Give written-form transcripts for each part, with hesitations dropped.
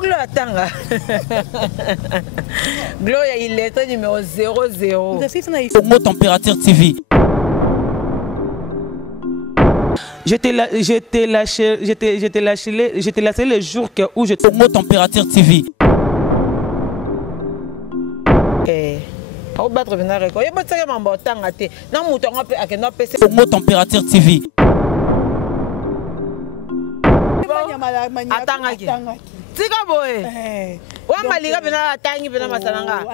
Gloria Tanga. Gloria, il est numéro 00. Mot Température TV. J'étais lâché le jour où j'étais Mot Température TV. Au battre venir record. Il y a pas de ça qui m'embêtant à te. Non, mouton on peut à que non PC. Mot Température TV. Atangaki. Tika boy. Wa malika bena atangi bena masalanga.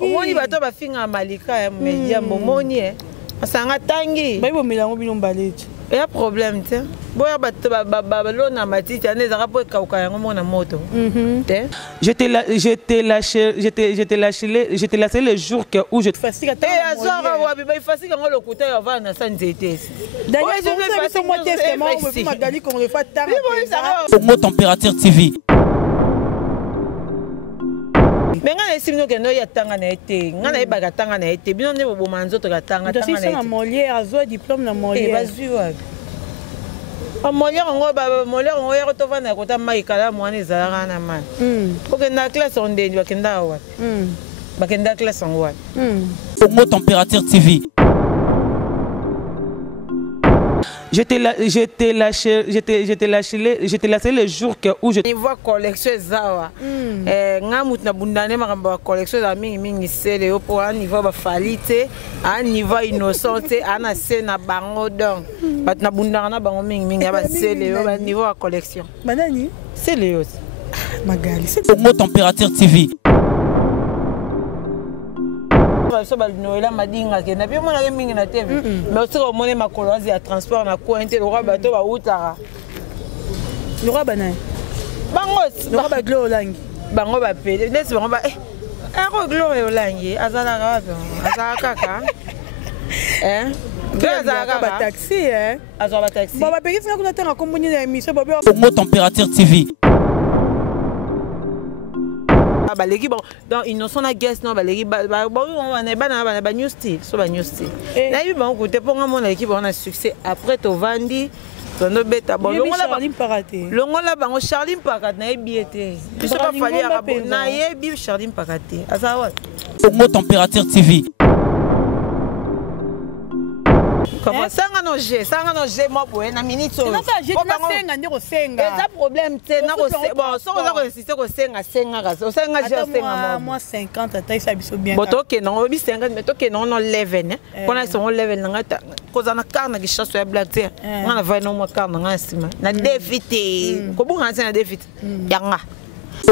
Omoni bato ba finga malika ya media momoni masanga tangi. Baibo milango bino mbaleji. Il y a un problème, tu sais. J'étais lâché le jour où je Mot Température TV. Mais quand les simons qui n'ont pas tanga na été, quand les bagarres tanga na été, bien on est au manzo to tanga tanga. Je suis na Molière, azo diplôme na Molière. Vas-y ouais. En Molière on va retrouver na kota maikala moi les zara na man. Pour que na classe on dé bakenda wa. Bakenda classe on wa. Mot Température TV. J'étais lâché le jour où je niveau collection zawa ngamut na bundane makamba collection za mingi sele po a niveau ba falite a niveau innocente ana se na bango donc bat na bundana na bango mingi ba sele ba niveau ba collection banani sele yo magali c'est Mot Température TV. so ba noela madinga ke na pe mona ke mingi na TV mais aussi au mona makolo ya transport na cointé le roi bateau ba utara le roi banai bango ba glo langi bango ba pele nesi bango ba ko glo langi azala ka azala kaka azala ba taxi azala ba taxi ba peki singa kuna tanga komboni na émission ba Mot Température TV. Balegi bon donc innocent na guest non balegi ba on news style so ba news style na bi bon côté pour mon équipe on a succès après to vandi tono beta bon longola bango Charline Pakat na biété biso ba fali arabo na yebi Charline Pakat azawa Mot Température TV. Comment ça non j'ai moi pour na minute so non ça j'ai na senga ndeko senga ça problème c'est na ko bon so ko insister ko senga ka so senga j'ai senga moi 50 ata ça biso bien bon to ke non bi 50 mais to ke non 11 kona so 11 ngata ko zana karna ki chasse ya black terre ngana va no mo karna ngana sima na défité ko bu ngana na défité yanga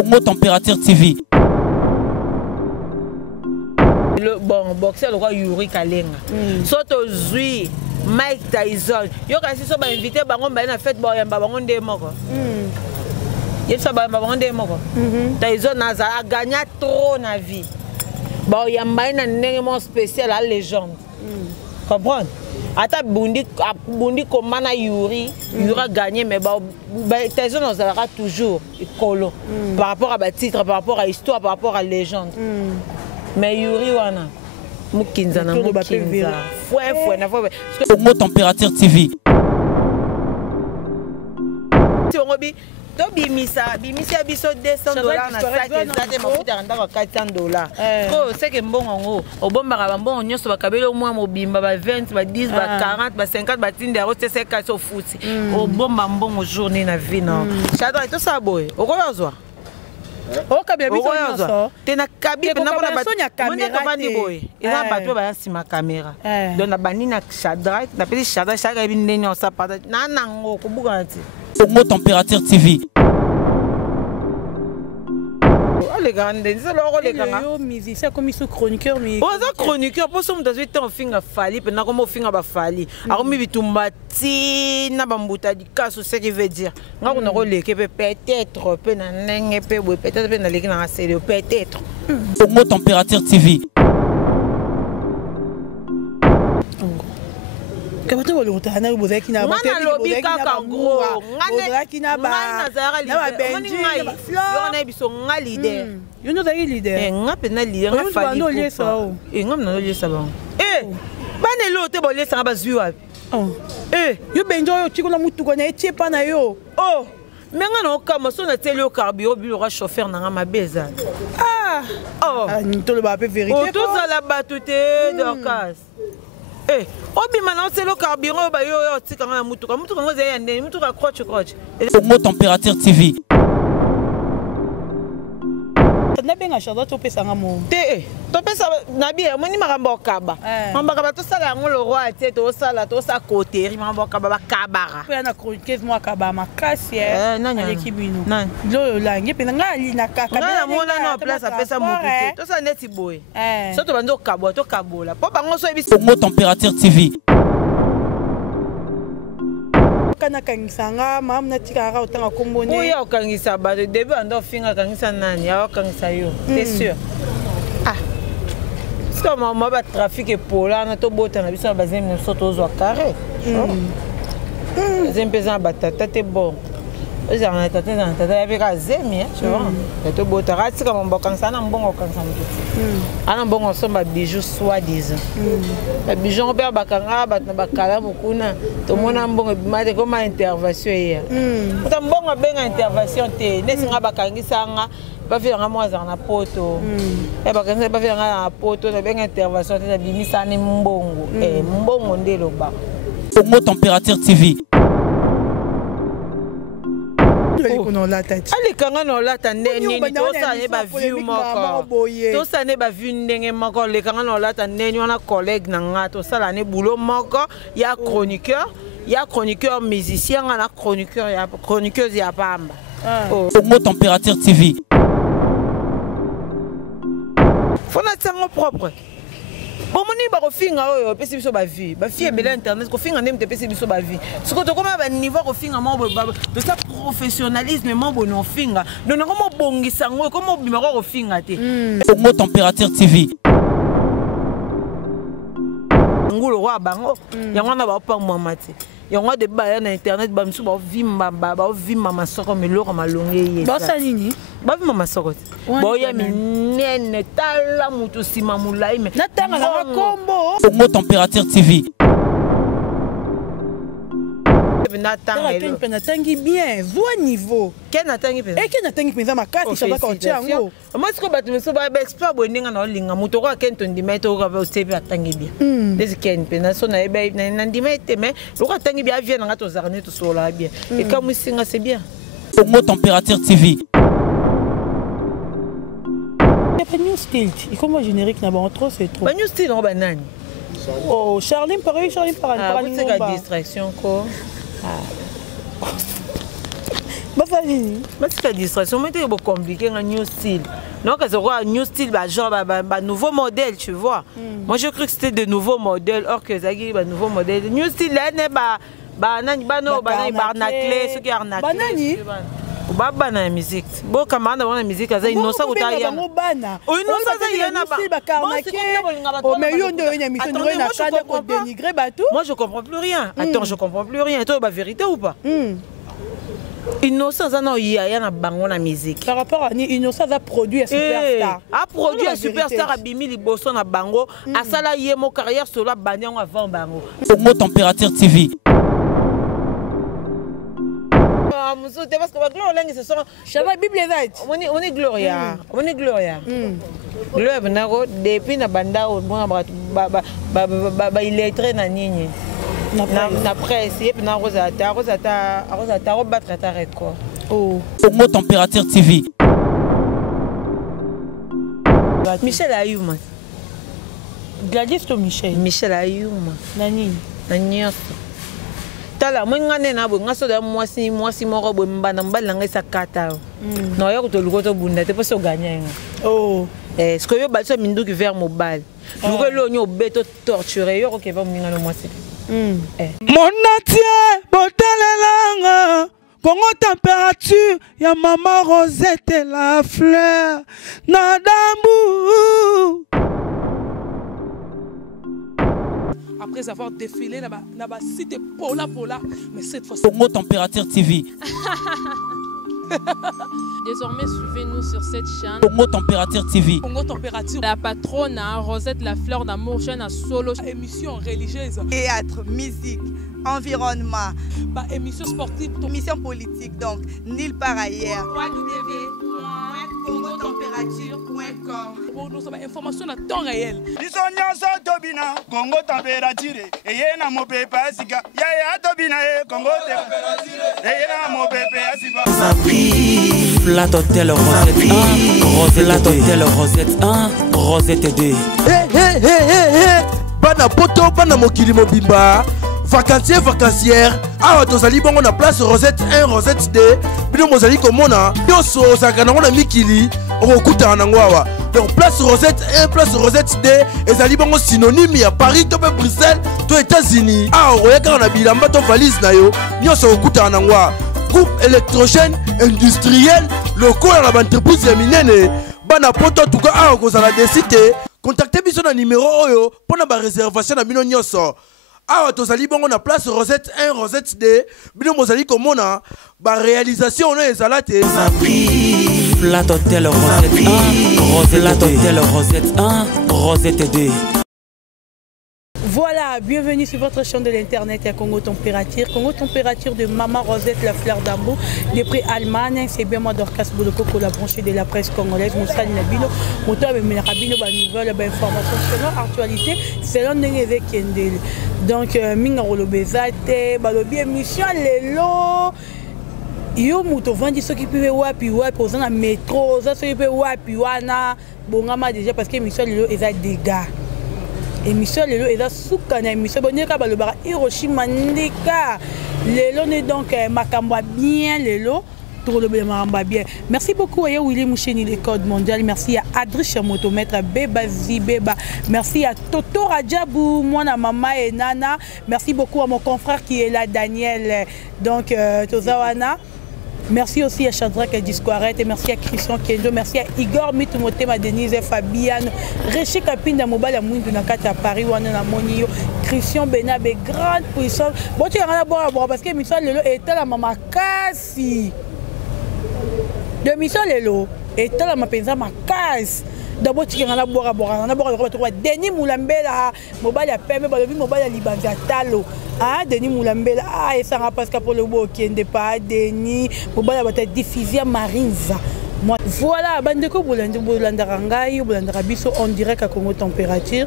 Mot Température TV. Le bon boxeur le roi Yuri Kalenga soto zui Mike Tyson yo kasi so ba invité bango ba na fête ba yamba bango ndé moko yesa ba bango ndé moko Tyson naza a gagné trop na vie ba yamba na ndenge mo spécial la légende comprendre ata bundi comment na Yuri a gagné mais ba Tyson nazalaka toujours écolo par rapport à ba titre par rapport à histoire par rapport à légende. Mais Yuri wana mukinza na mukinza fwe na fwe Mot Température TV. ti ongobi to bimisa biso $200 na sac ezate mafuta ndaka $400 ko seke mbongo ngo obombaka bambongo nyonso bakabelo mwa mobimba ba 20 ba 10 ba 40 ba 50 ba tinde aro tese kaso futi obomba mbongo journée na vie na chadra to saboye okoyozwa o kabia biso nyonso tena kabi na bona caméra bandi boy ina bato ba sima caméra donc na bani na chadra na peli chadra chaque bi ndeni on sa partage na nango ko buka nti Mot Température TV. les grandes c'est le les grands yo musicien comme sous chroniqueur mais oza chroniqueur pour somme dans 8 ans finga fali pe na comme finga ba fali akomi bitumba ti na bambuta di kaso ce qui veut dire ngako na roleke peut-être pe na nenge pe peut-être pe na leki na série peut-être Mot Température TV. Kabato volontaire na bozaki na bote bozaki kaka gros ngane na zara leader yo na biso nga leader yo no zaki leader ngape na leader nga fali ngam na lesa ba bana lo te bolesa ba zui wapi yo benjo yo tiko na mutuko na etie pa na yo Mais on a comme ça on a télé au carburant le chauffeur na ma beza. Ah. Oh. Tout le bas vérité. Oh tout ça la batute d'ocas. Eh, obi maintenant c'est le carburant ba yo tika na mutuka ngo zeyande mutuka croche. Congo Température TV. Na benga Charlotte to pesa ngamo. Te to pesa na bien moni makambo kaba. Mamba to sala ngo le roi te to sala to sa côté makambo kaba ba kabara. Pe na chroniqueuse moi kaba makasi nanya ekibino. Nan. Lo langi pe nga ali na kaka. Na mona na place a pesa mutuka. To sa neti boy. So to bando kabo to kabola. Po bango so ebisi. Congo Température TV. Kana kangisanga mam na tikara otanga kombone. Oui, okangisa ba de début ando finga kangisa nani ya okangisa yo. C'est sûr. Ah. C'est comme moi ba trafic et pola na to bota na biso bazem na soto zo carré. Zempeza batata te bon. Eza na tata na tata ya beka zemi, tu vois. To bota rati kama mbokangisa na mbongo kangisa mbuti. Ana mbongo somba bijoux soi-disant. Ba bijoux ba bakanga ba na bakala mukuna. To mona mbongo bimate comme intervention hier. To mbongo benga intervention te. Nesinga bakangisa nga ba fi nga mwaza na poto. E bakangisa ba fi nga na poto na benga intervention te bimisa ni mbongo. Mbongo ndelo ba. Congo Température TV. Ali kanga no lata neni to sa ne ba view moko to sa ne ba view ndenge moko le kanga no lata neni wana collègue na nga to sala ne boulot moko ya chroniqueur musicien na chroniqueuse ya pamba. Congo Température TV. Fona tsango propre. Bon moni ba ko finga oyo pesi biso ba vie ba fie bela internet ko finga ndem te pesi biso ba vie siko to koma ba niveau ko finga mo de sa professionnalisme mo bono finga donc ko bongisa ngo ko mo bima ko finga te. Congo Température TV. Ngulo wa bango yango na ba pa mamati yango de ba na internet ba misu ba vimba masoko meloko malonge ye ba sa nini ba vimba masoko bo ya minene tala mutu sima mulai me na tanga na kombo. Congo Température TV. Na tanga ele na tangi bien voix niveau ken na tangi penza e ken na tangi penza makasi shabaka otiango moi siko batu miso ba expert boninga na linga mutu ko ken to ndimeto ko ba osebi atangi bien des ken penza so na ebe na ndimete mais loko atangi bien vient nga to zarne to sola bien et comme singa c'est bien. Congo Température TV. Il y a pas new style et comment générique na ba trop c'est trop ba new style on ba nani oh Charline pareil Charline pareil c'est la distraction ko. C'est la distraction, mais c'est compliqué un new style. Donc, c'est quoi new style, genre nouveau modèle, tu vois. Moi, je crois que c'était de nouveaux modèles, or que ça y est, nouveau modèle. New style, là, n'est pas barnaclé, ce qui est arnaqué. Bana musique. Bon camarade dans la musique, ça innocent ou ta ya. Oh innocent ça y en a pas. Oh mais yo de une émission de na kana ko dénigrer bateau. Moi je comprends plus rien. Attends, je comprends plus rien. Toi ba vérité ou pas? Innocent ça non y a na bango na musique. Par rapport à innocent ça produit un superstar. A produit un superstar abimi liboso na bango, asala yemo carrière sur la bango avant bango. Congo Température TV. Parce que Gloria ce sont Chava Bible on est Gloria Gloria benako depuis na banda o ba illettré na nini na presse et puis na Rosata rebattre ta record. Oh Congo Température TV. Michel Ayouma Gladys to Michel Ayouma nani tala mwenga nena bo ngaso da mwasi moko bo mbana mbala ngesa kata no ya ko luko to bunda te poso gagner oh ce que yo ba so mindu ki vers mobile luko lo nyo beto torturer yo ko ke ba mninga no mwasi mon atier botalelanga Congo Température ya maman Rosette la fleur na dambu. Après avoir défilé là-bas, cité Pola, mais cette fois-ci. Congo Température TV. Désormais, suivez-nous sur cette chaîne. Congo Température TV. Congo Température. La patronne Rosette la fleur d'amour, chaîne à solo. Émission religieuse. Théâtre, musique, environnement, Bah, émission sportive, mission politique, donc nulle part ailleurs. www.congotempérature.com. Pour nous avoir information à temps réel. Congo température et na mo pepa sika ya tobina Congo température et na mo pepa sika Flat Hotel Rosette 1, Rosette 1, Rosette 2. Bana poto bana mokili mobimba vacancière awa tozali bongo na place Rosette 1 Rosette 2 bino mozali komona nyonso ozalaka nango na mikili okokutana nango awa. Donc place Rosette 1 place Rosette 2 ezali bongo synonyme ya Paris to pe Bruxelles to États-Unis. Awa oyaka na bilamba to valise na yo nyonso okutana nango awa. Groupe électrogène industriel locaux na entreprise ya minene bana poto tuka awa kozala desite. Contactez biso na numéro oyo pona ba réservation na bino nyonso. Awa tozali bongo na place Rosette 1 Rosette 2 bino mozali komona ba réalisation no ezalate Flat Hotel Rosette 1, Rosette 1, Rosette 2. Voilà, bienvenue sur votre chaîne de l'internet à Congo Température. Congo Température de Maman Rosette, la fleur d'Ambo, depuis Allemagne. C'est bien moi Dorcas Bouloko pour la branchée de la presse congolaise. Moussali Nabino, Moto Menarabino, nouvelle information selon actualité, selon Nengeze Kendel. Donc, Minga Rolobezate, Balobi émission Lelo. Yo muto vandi soki piwe wapi ozana métro, za soki piwe wapi wana bongama déjà parce que émission Lelo eza dégâts. Émission Lelo eza suka na émission boneka balobara Hiroshima ndeka Lelo ne donc makambo bien Lelo tout le makambo bien. Merci beaucoup à Willy Moucheni le code mondial, merci à Adrich Motomètre Beba Zibeba, merci à Toto Radjabou, moi na maman et Nana, merci beaucoup à mon confrère qui est là Daniel donc Tozawana. Merci aussi à Shadrach Discoarette, merci à Christian Kendo, merci à Igor Mitumotema, Denise Fabiano, Réché Kapinda Mobile à Mouindou Nakata à Paris, Wana Monio, Christian Benabe, grande puissance. Bon, tu vas boire parce que Michel Lelo était la maman Kassi. De Michel Lelo était la maman Kassi. D'abord, tu vas boire Denis Moulambela, Mobile à Pembe, Mobile à Libanza Talo. Ah, Denis Moulambela, ah, et ça parce que pour le beau qui n'est pas Denis, Mobile à être diffusé à Marinza. Voilà, Bandeko Boulandarangaï, Boulandarabiso en direct à Congo Température.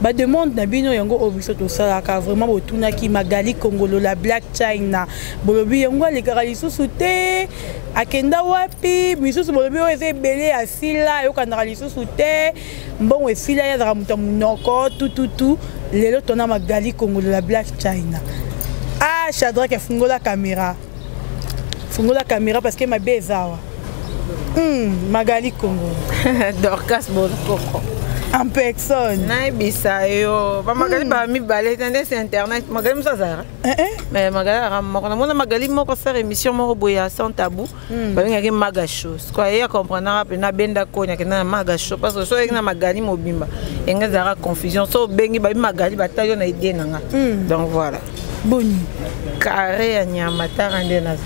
Ba demande Nabino Yango Obiso to Salaka, vraiment Botuna qui Magali Congolo, la Black China. Bolobi Yango, les Garaliso Souté, Akenda Wapi, Misus Bolobi Eze Belé, Asila, Yokanaliso Souté, Bon et Sila Yazramuta Munoko, tout, les lots on a Magali Congolo, la Black China. Ah, Shadrach a fungo la caméra. Fungo la caméra parce que ma bezawa. Magali Congo. Dorcas Boloko. En personne. Naibisa yo. Ba Magali ba mi balé tendance internet. Magali musazara. Mais Magali ramona Magali moko faire émission moko boya sans tabou. Ba ngaki maga show. Quoi ya comprendre pe na benda ko nya na maga show parce que so na Magali mobimba. Enga zara confusion. So bengi ba Magali ba tayo na idée nanga. Donc voilà. Boni. Carré ya nyama tarande na.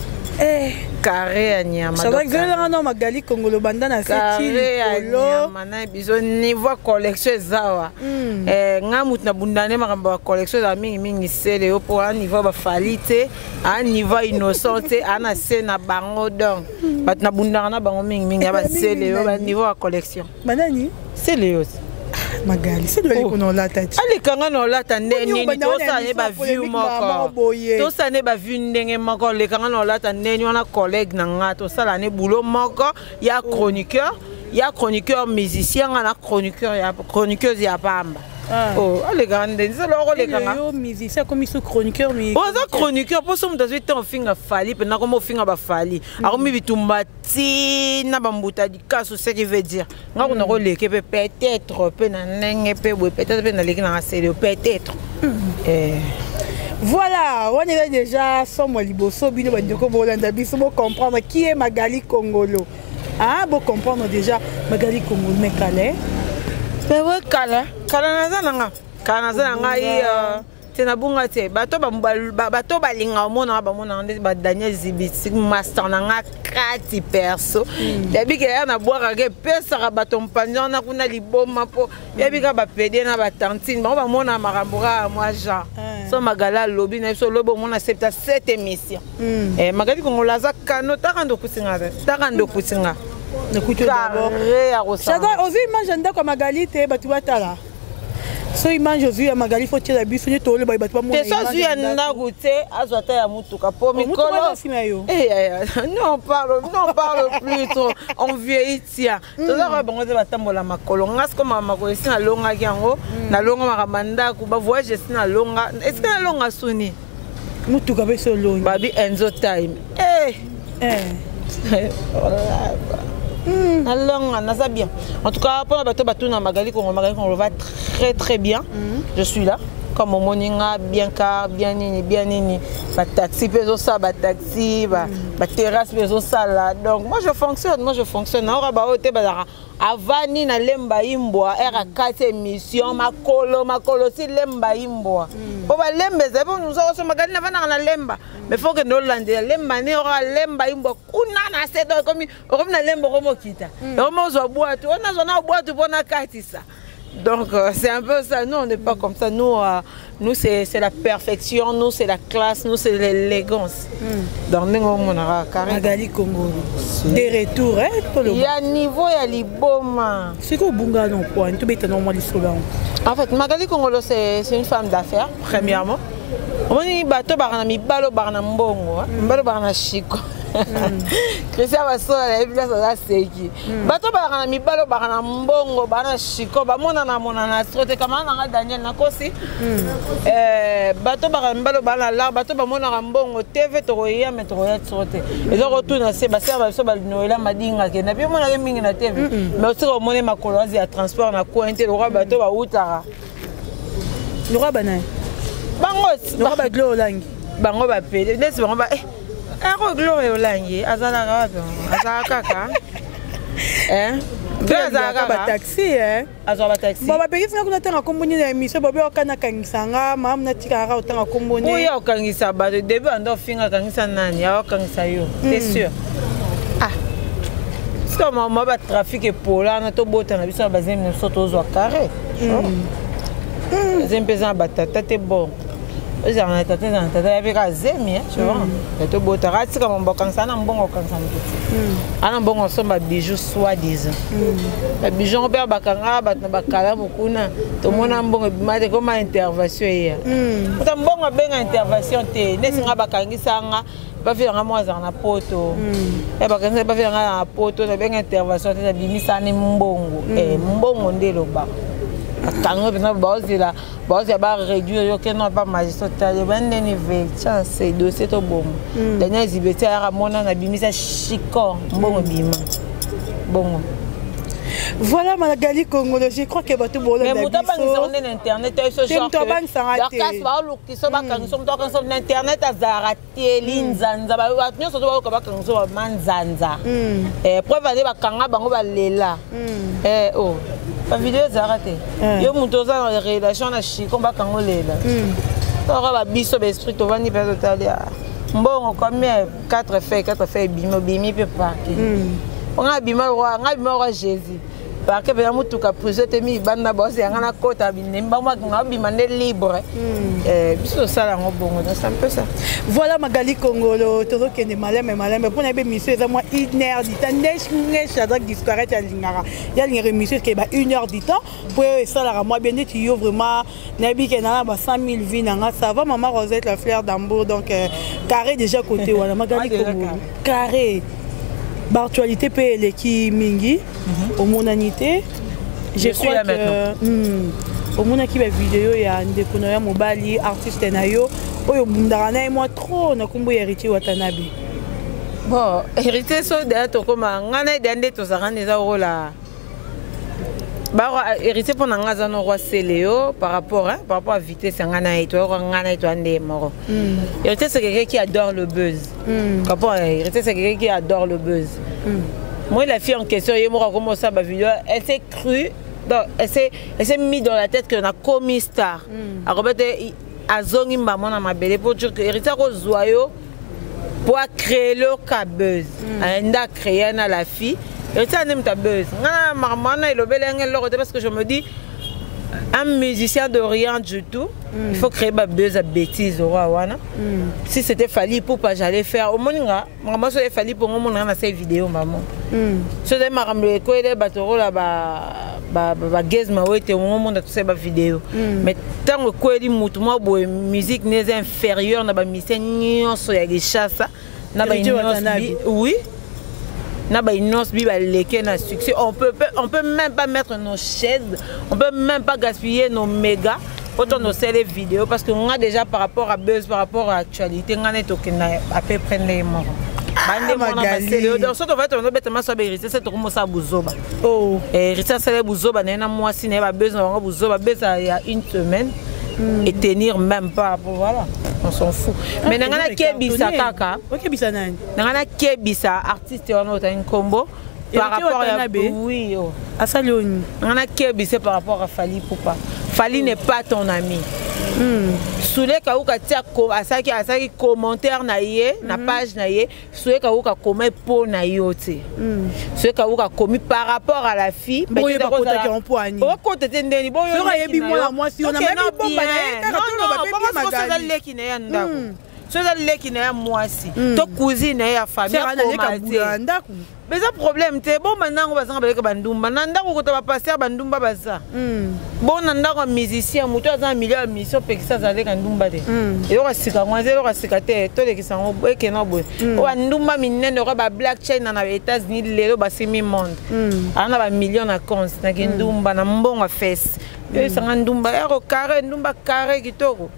Carré à Niama. Ça va que non Magali Congolo bandana c'est carré à Niama na biso niveau collection zawa. Ngamut na bundane makamba collection za mingi sele yo pour un niveau ba falite, un niveau innocenté, ana se na bango donc. Bat na bundana na bango mingi ba sele yo ba niveau collection. Manani? Sele yo. Magali, c'est de l'économie la tête. Allez, quand on a la neni, tout ça n'est pas vu moko. Tout ça n'est pas vu ndenge moko. Les quand on a la neni, on a collègue nanga, tout ça l'année boulot moko. Il y a chroniqueur musicien, on a chroniqueur, il y a chroniqueuse, il y a pamba. Oh, les gars, c'est leur les gars. Musicien comme ils sont chroniqueurs mais. Oh, ça chroniqueur, pour ça on doit être en finger fali, puis na comme au finger ba fali. Alors mi bitumbati na bambuta di casse ce qui veut dire. Nga on a relé que peut-être pe na nenge pe peut-être pe na leki na série peut-être. Voilà, on est déjà sans liboso bino bandeko bolanda biso bo comprendre qui est Magali Congolo. Ah, bo comprendre déjà Magali Congolo mais calé. Mais ouais, kala nazana tena bunga te bato balinga omona bamona ba Daniel Zibiti master nanga kati perso yabi ke na boire ke pesa bato mpanja na kuna liboma po yabi ka ba pede na ba tantine ba mona marambura moi Jean so magala lobby na so lobo mona septa 7 émissions magali kongola za kano takando kusinga d'abord Chada ozi image ndako Magali te batu batala so image ozi ya Magali faut tirer biso ni tole batu ba mona te so zu ya ndaku te azwata ya mutuka po mikolo non parle plus trop on vieillit tia tozaka bango te batambola makolo ngasi koma makolo esi na longa yango na longa makamanda ku ba voyage esi na longa est-ce que na longa suni mutuka beso longa babi Enzo time Alors, ça bien. En tout cas, pour la Magali, on va très très bien. Je suis là. Comme au Moninga, bien car, bien nini, taxi, ça, taxi, terrasse, ça là. Donc, moi je fonctionne. On va Avani na lemba imboa, era 4 émissions, makolo si lemba imboa. Pour lemba, c'est bon, nous avons Magali na lemba. Mais faut que nous l'andions. Lemba ne aura lemba imboa. Kuna na c'est comme na lemba comme kita. On a boîte, on a boîte pour na katisa. Donc c'est un peu ça, nous on n'est pas comme ça, nous c'est la perfection, nous c'est la classe, nous c'est l'élégance. Donc nous on aura carré. Magali Congo. Des retours hein il y a niveau, il y a liboma. C'est quoi bunga non quoi, tout bête normal isolant. En fait Magali Congo c'est une femme d'affaires premièrement. On dit bateau barana mi balo barana mbongo, balo barana chiko. Christian Basola la place za seki. Bato barana mi balo barana mbongo barana chiko ba mona na strote kama na Daniel na kosi. Bato barana mbalo barana la bato ba mona mbongo TV to ya metro ya strote. Ezo retourna se ba serva so ba noela madinga ke na bi mona ke mingi na TV. Mais aussi ko mona makolozi ya transport na ko inte lo bato ba utara. Lo banai. Bango ba glo langi. Bango ba pele. Nesi bango ba ero glo e langi azala gato. Azala kaka. Azala ba taxi Azala ba taxi. Baba peki fina kuna tanga komboni na émission baba okana kangisanga mam na tika ra tanga komboni. Oui, okangisa ba de début ando finga kangisa nani ya okangisa yo. C'est sûr. C'est comme moi ba trafic et pola na to bota na biso ba zemi so to zo carré. Zempeza batata te bon. Eza na tata ya beka zemi, tu vois. To bota rati kama mboka sana mbongo kansa mtuti. Ana mbongo somba bijoux soi-disant. Ba bijoux on perd bakanga bat na bakala mukuna. To mona mbongo bimate comme intervention hier. Uta mbongo benga intervention te. Nesinga bakangisa nga ba faire moi na poto. Bakanga ba faire na poto na benga intervention te bimisa ni mbongo. Mbongo ndelo ba. Quand on va réduire, on va pas magistrat, c'est dossier tout bon. Dernier exhibité à mon an a bimisa chico, bon bima. Bon. Voilà Magali Congo, je crois que va tout bon. Mais vous avez sur internet ce genre. Qui sont pas quand sont sur internet à zaraté linzanza ba nous surtout ba quand sont manzanza. Preuve aller ba kanga bango ba lela. Oh. La vidéo est arrêtée. Yo mutoza dans les relations na chiko ba kango lela. Tora ba biso ba esprit to vani pe totalia. Mbongo combien 4 faits bimi pe pas. On a bima roi Jésus. Parce que bien mutuka prisete mi banda boss yanga na kota binemba moi nga bimane libre. Biso sala ngobongo c'est un peu ça. Voilà Magali Congolo todo kende malem pour na be monsieur za moi 1 heure du temps nesh Shadrack disparaître à lingara. Il y a une monsieur qui ba 1 heure du temps pour ça la moi bien tu yo vraiment nabi ke na ba 100 000 vies nanga ça va maman Rosette la fleur d'Ambour donc carré déjà côté voilà Magali Congolo carré. Actualité PL qui mingi au monanité je suis là maintenant au monaki ba vidéo ya ndeko na mobali artiste na yo oyo bundana et moi trop na kombo héritier Watanabe bon héritier so de to koma ngana de to zakane za rola ba héritier pour nga za no roi Céléo par rapport à vitesse ngana et to ngana et to ande moro héritier c'est quelqu'un qui adore le buzz héritier c'est quelqu'un qui adore le buzz. Moi la fille en question comment ça ma vidéo elle s'est crue elle s'est mis dans la tête que na commis star a rebeté azongi maman na mabele pour dire que héritier ko zoyo pour créer le buzz anda créer na la fille héritier n'aime ta buzz na maman na ilobele ngel parce que je me dis un musicien de rien du tout, il faut créer ma bêtise au roi. Si c'était Fally Ipupa, j'allais faire au moninga, maman ça Fally pour moi on a ces vidéos maman. Ce des maramle ko des batoro là ba guest ma ouais te on monde toutes ces vidéos. Mais tant que ko di mutu moi bo musique n'est inférieure na ba musicien nyonso ya gishasa na ba oui. Na ba innos bi ba leke na succès, on peut même pas mettre nos chaises, on peut même pas gaspiller nos mégas autant nos séries vidéos parce que on a déjà par rapport à buzz, par rapport à actualité, on a token à peu près les morts. Donc surtout en fait on a bêtement ça bérité c'est comme ça buzoba. Oh et rita c'est buzoba na moi si na ba buzz na buzoba buzz il y a une semaine. Et tenir même pas pour voilà on s'en fout mais nangana kebisa kaka okebisa nani nangana kebisa artiste on a une combo par rapport à oui asalioni nangana kebisa par rapport à Fally Ipupa. Fally n'est pas ton ami. Soule ka uka tia ko asaki commentaire na ye na page na ye soule ka uka comment po na yote soule ka uka commis par rapport à la fille boye ba kota ki on poani o kota tendeni boye yo yebi moi moi si on a même bomba na ye ka to ba bebi magali leki na ya ndako soza leki na ya mwasi to cousine ya famille ko ndako mais ça problème te bon maintenant on va s'en baleka bandumba nanda ko to ba passer bandumba baza bon nanda ko musicien muto za million mission pekisa za leka ndumba te et on sika ngwaze on sika te to lekisa ngo eke no boy o ndumba minene ko ba black chain na États-Unis lelo ba semi monde ana ba million na compte na kindumba na mbongo fesse et ça ndumba ya ko carré ndumba carré kitoko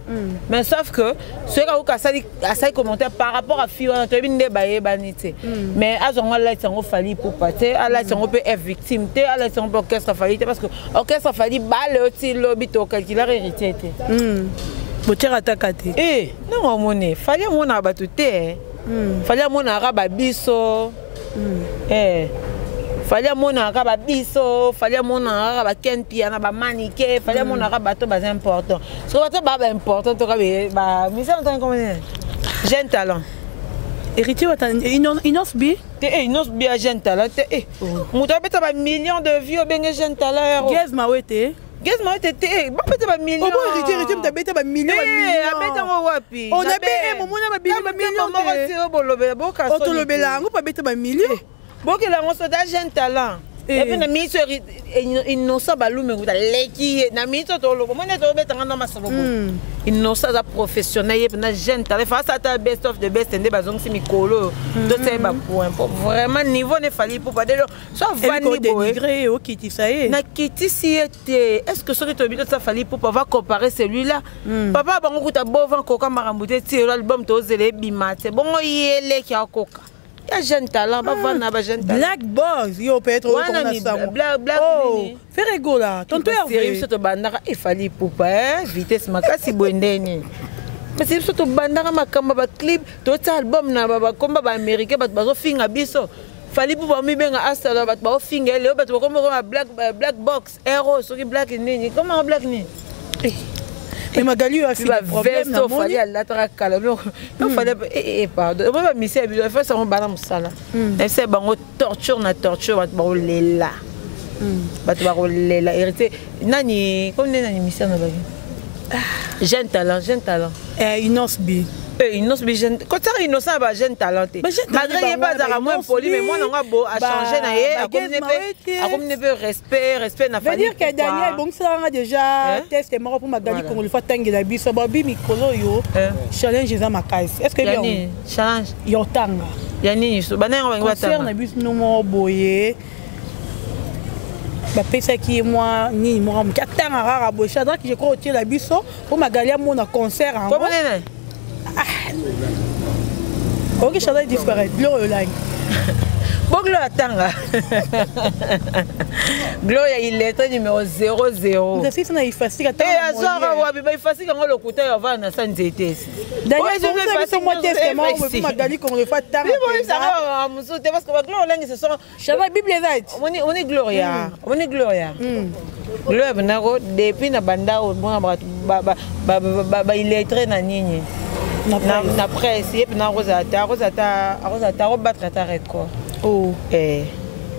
mais sauf que ce ka ka sali commentaire par rapport à fiona to binde ba yebanite mais azonga la Fally Ipupa te ala sango pe victime te ala sango orchestre Fally te parce que orchestre Fally bale oti lobby to calculer hérité te botira atakate non mone Fally mona batu te Fally mona raba biso Fally mona raba biso Fally mona raba ken piana ba manike Fally mona raba to ba important so bato ba important to ba mise on comment jeune talent héritier Inos bi Inos bi a jeune talent muta beta ba millions de vues benga jeune talent Gez mawete Gez mawete ba beta ba millions oh bon héritier muta beta ba millions beta ngo wapi on a be momona ba millions mo bolobela boka so to lobela ngo pa beta ba millions bokela ngo so da jeune talent et puis na miso innocent balume nguta leki na miso to lobo mona to beta ngana masolobo innocent za professionnel et na jeune talent face à ta best of the best ende bazong si mikolo to tse ba point vraiment niveau ne Fally Ipupa de so vani dénigré au kiti ça y est na kiti si était est-ce que ce que tu obito ça Fally Ipupa va comparer celui-là papa bango kuta bovan koka marambute ti l'album to zele bimate bongo yele ki akoka ya jeune talent ba vana ba jeune talent Black Boss yo peut être black faire ego là tonto Hervé surtout bandaka Fally Ipupa vitesse makasi bwendeni mais c'est surtout bandaka makamba ba clip to ta album na ba komba ba américain ba bazo finga biso Fally Ipupa mi benga asala ba ba finga le ba to komba black box hero so ki black nini comment black ni mais Magali a fait des problèmes na Fally la trakala non fallait pardon on va misser il faut ça on bana musala c'est bango torture na torture ba lela ba lela hérité nani comme nani misser na bagi jeune talent Inos bi Inos bi jeune quand ça innocent ba jeune talent malgré pas à moins poli mais moi on a beau à changer na ye a comme ne peut respect na Fally dire que Daniel bon ça a déjà testé mort pour Magali qu'on le fait tangela biso babi mikolo yo challenge za makasi est-ce que bien challenge yo tanga yani so bana on va tanga na biso no mo boye ba pesa ki moi ni moi mo katanga rara bo chadra que je crois au la biso pour Magali mon concert en comment ok chadra disparaît Gloria line bon Gloria tanga Gloria il est numéro 00 c'est ça na ifasika tanga et azora wabi ba ifasika ngolo kuta ya vana sanzete d'ailleurs je vais moi testament pour Magali qu'on le fait tanga oui ça va musote parce que Gloria line ce sont chadra bible ezati on est Gloria Gloria benako depuis na banda o bona ba il est très na nini na presse et puis na rosata rebattre ta record oh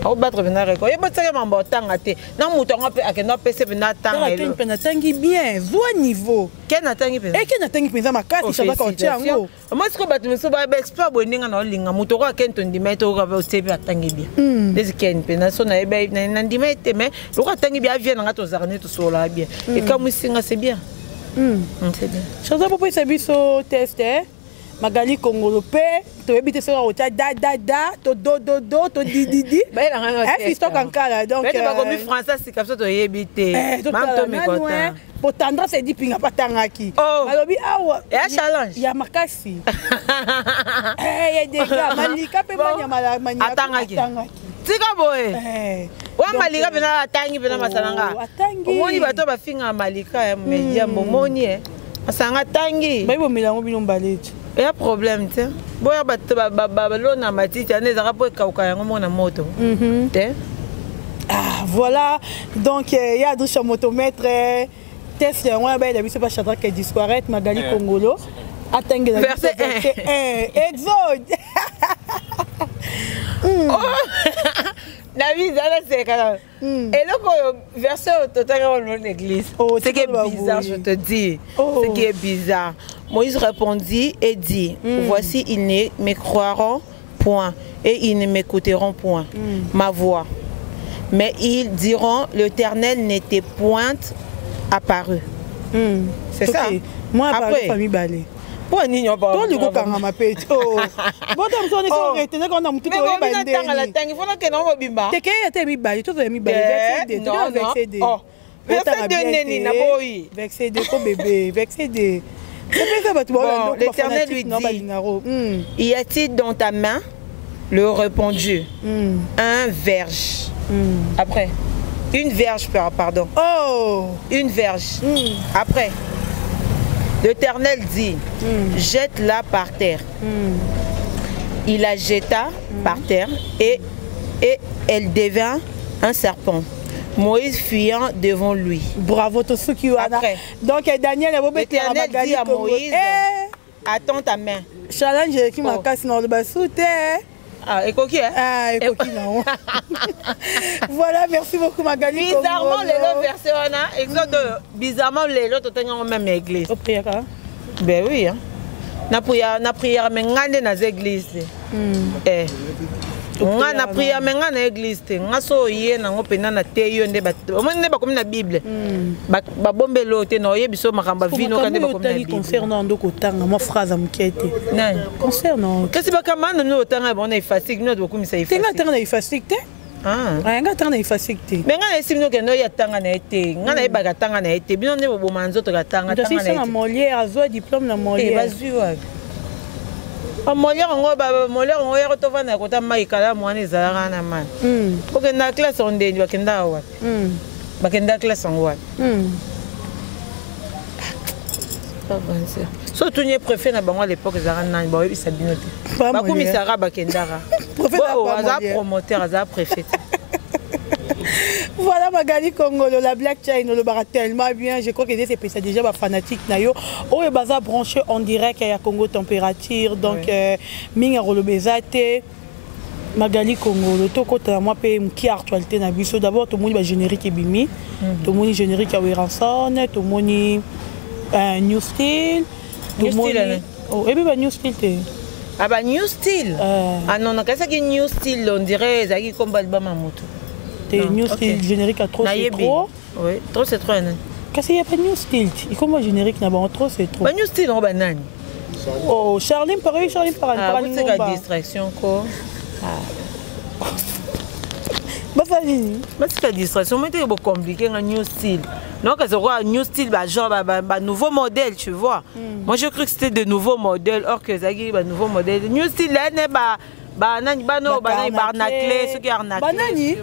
au battre bena record et battre que mambo tanga te na muto ngape akenda pese bena tanga elo ken tangi bien voix niveau ken atangi pese et ken atangi pesa makasi ça va quand tiango moi ce que battre meso ba exploit boninga na linga muto ko ken ton dimeto ko ba sebi atangi bien des ken pena so na ebe na dimete mais lo ko atangi bien vient nga to zarne to sola bien et comme singa c'est bien c'est bien chose pour ça biso tester Magali Congolo pe to ebite so ota da to do to di ba ela nga fi stock ankala donc mais ba komi français si kapso to ebite mam to me kota pour tendre c'est dit pinga patangaki balobi awa ya challenge ya makasi ya dega malika pe manya manya atangaki tika boye wa malika bena atangi bena masalanga omoni bato bafinga malika ya media momoni asanga tangi ba ibo milango bino mbaleti il y a problème tu boya bato balona matiti ane ezaka po ekauka yango mona moto te voilà donc il y a deux motomètres test yango ya bayela biso bachatra ke disparaître Magali Congolo atangi verset 1 exode na vie zala sekala eloko verset total dans l'église ce qui est bizarre je te dis ce qui est bizarre Moïse répondit et dit voici ils ne me croiront point et ils ne m'écouteront point ma voix mais ils diront l'Éternel n'était point apparu c'est ça moi après famille balé pour nino ba to liko kanga mapeti botam so ne so retene ko na mutuko e bande la tangi fona ke no bimba te ke ete mi bali to mi bali verset 2 to verset 2 verset 2 neni na boyi verset 2 ko bébé verset 2 bon l'Éternel lui dit y a-t-il dans ta main le répondit un verge après une verge pardon une verge après l'Éternel dit jette-la par terre il la jeta par terre et elle devint un serpent Moïse fuyant devant lui. Bravo tout ce qui est après. Donc Daniel l'Éternel dit à Moïse attends ta main. Challenge qui m'a cassé dans le bassoute. Ah, et coquille ah, et coquille non. Voilà, merci beaucoup Magali. Bizarrement les verset on a exemple bizarrement les autres ont même église. Au prière. Ben oui hein. Na prière mais ngande na église. Nga na prière mais nga na église te nga so yé na ngo pena na te yo nde ba omone ba comme na bible ba bombe lote na oyebi so makamba vino kande ba comme na bible concernant ndoko tanga mo phrase amkete nani concernant kasi ba kamana no tanga bona ifasik no ko misa ifasik tenga tanga ifasik te nga tanga ifasik te mais nga esi no kendo ya tanga na ete nga na ba tanga na ete bino ne bo manzo to tanga na ete na Molière azo diplôme na Molière bazui wa Molière ngo ya kotovana kota mai kala mwana ezalaka na man okenda classe ondeni bakenda wa bakenda classe ngwa so tunye préfet na bango à l'époque ezalaka nani ba oyebi sabino te bakumisaka bakendaka aza promoteur aza préfet. Voilà Magali Congolo, la Black China le barra tellement bien. Je crois que c'est déjà ma fanatique nayo. On est basé branché en direct à Congo Température. Donc minga rolo bezate Magali Congolo. To kota moi pe qui actualité na biso. D'abord tout le monde va générique bimi. Tout le monde générique à Weranson, tout le monde New Style. Tout le monde oh et bien New Style te. Ah bah New Style. Ah non non, qu'est-ce que New Style on dirait zaki comme album à moto. New Style générique à trop c'est trop. Oui, trop c'est trop. Qu'est-ce qu'il y a pas New Style? Il comment générique n'a pas trop c'est trop. Bah New Style on banane. Oh, Charline pareil, Charline pareil. C'est la distraction quoi. Bah ça nini? Bah c'est la distraction, mais c'est beaucoup compliqué un New Style. Donc c'est quoi New Style bah genre bah nouveau modèle, tu vois. Moi je crois que c'était de nouveaux modèles or que zagi bah nouveau modèle. New Style là n'est bah nani bah non bah nani barnaclé ce qui arnaque. Bah nani?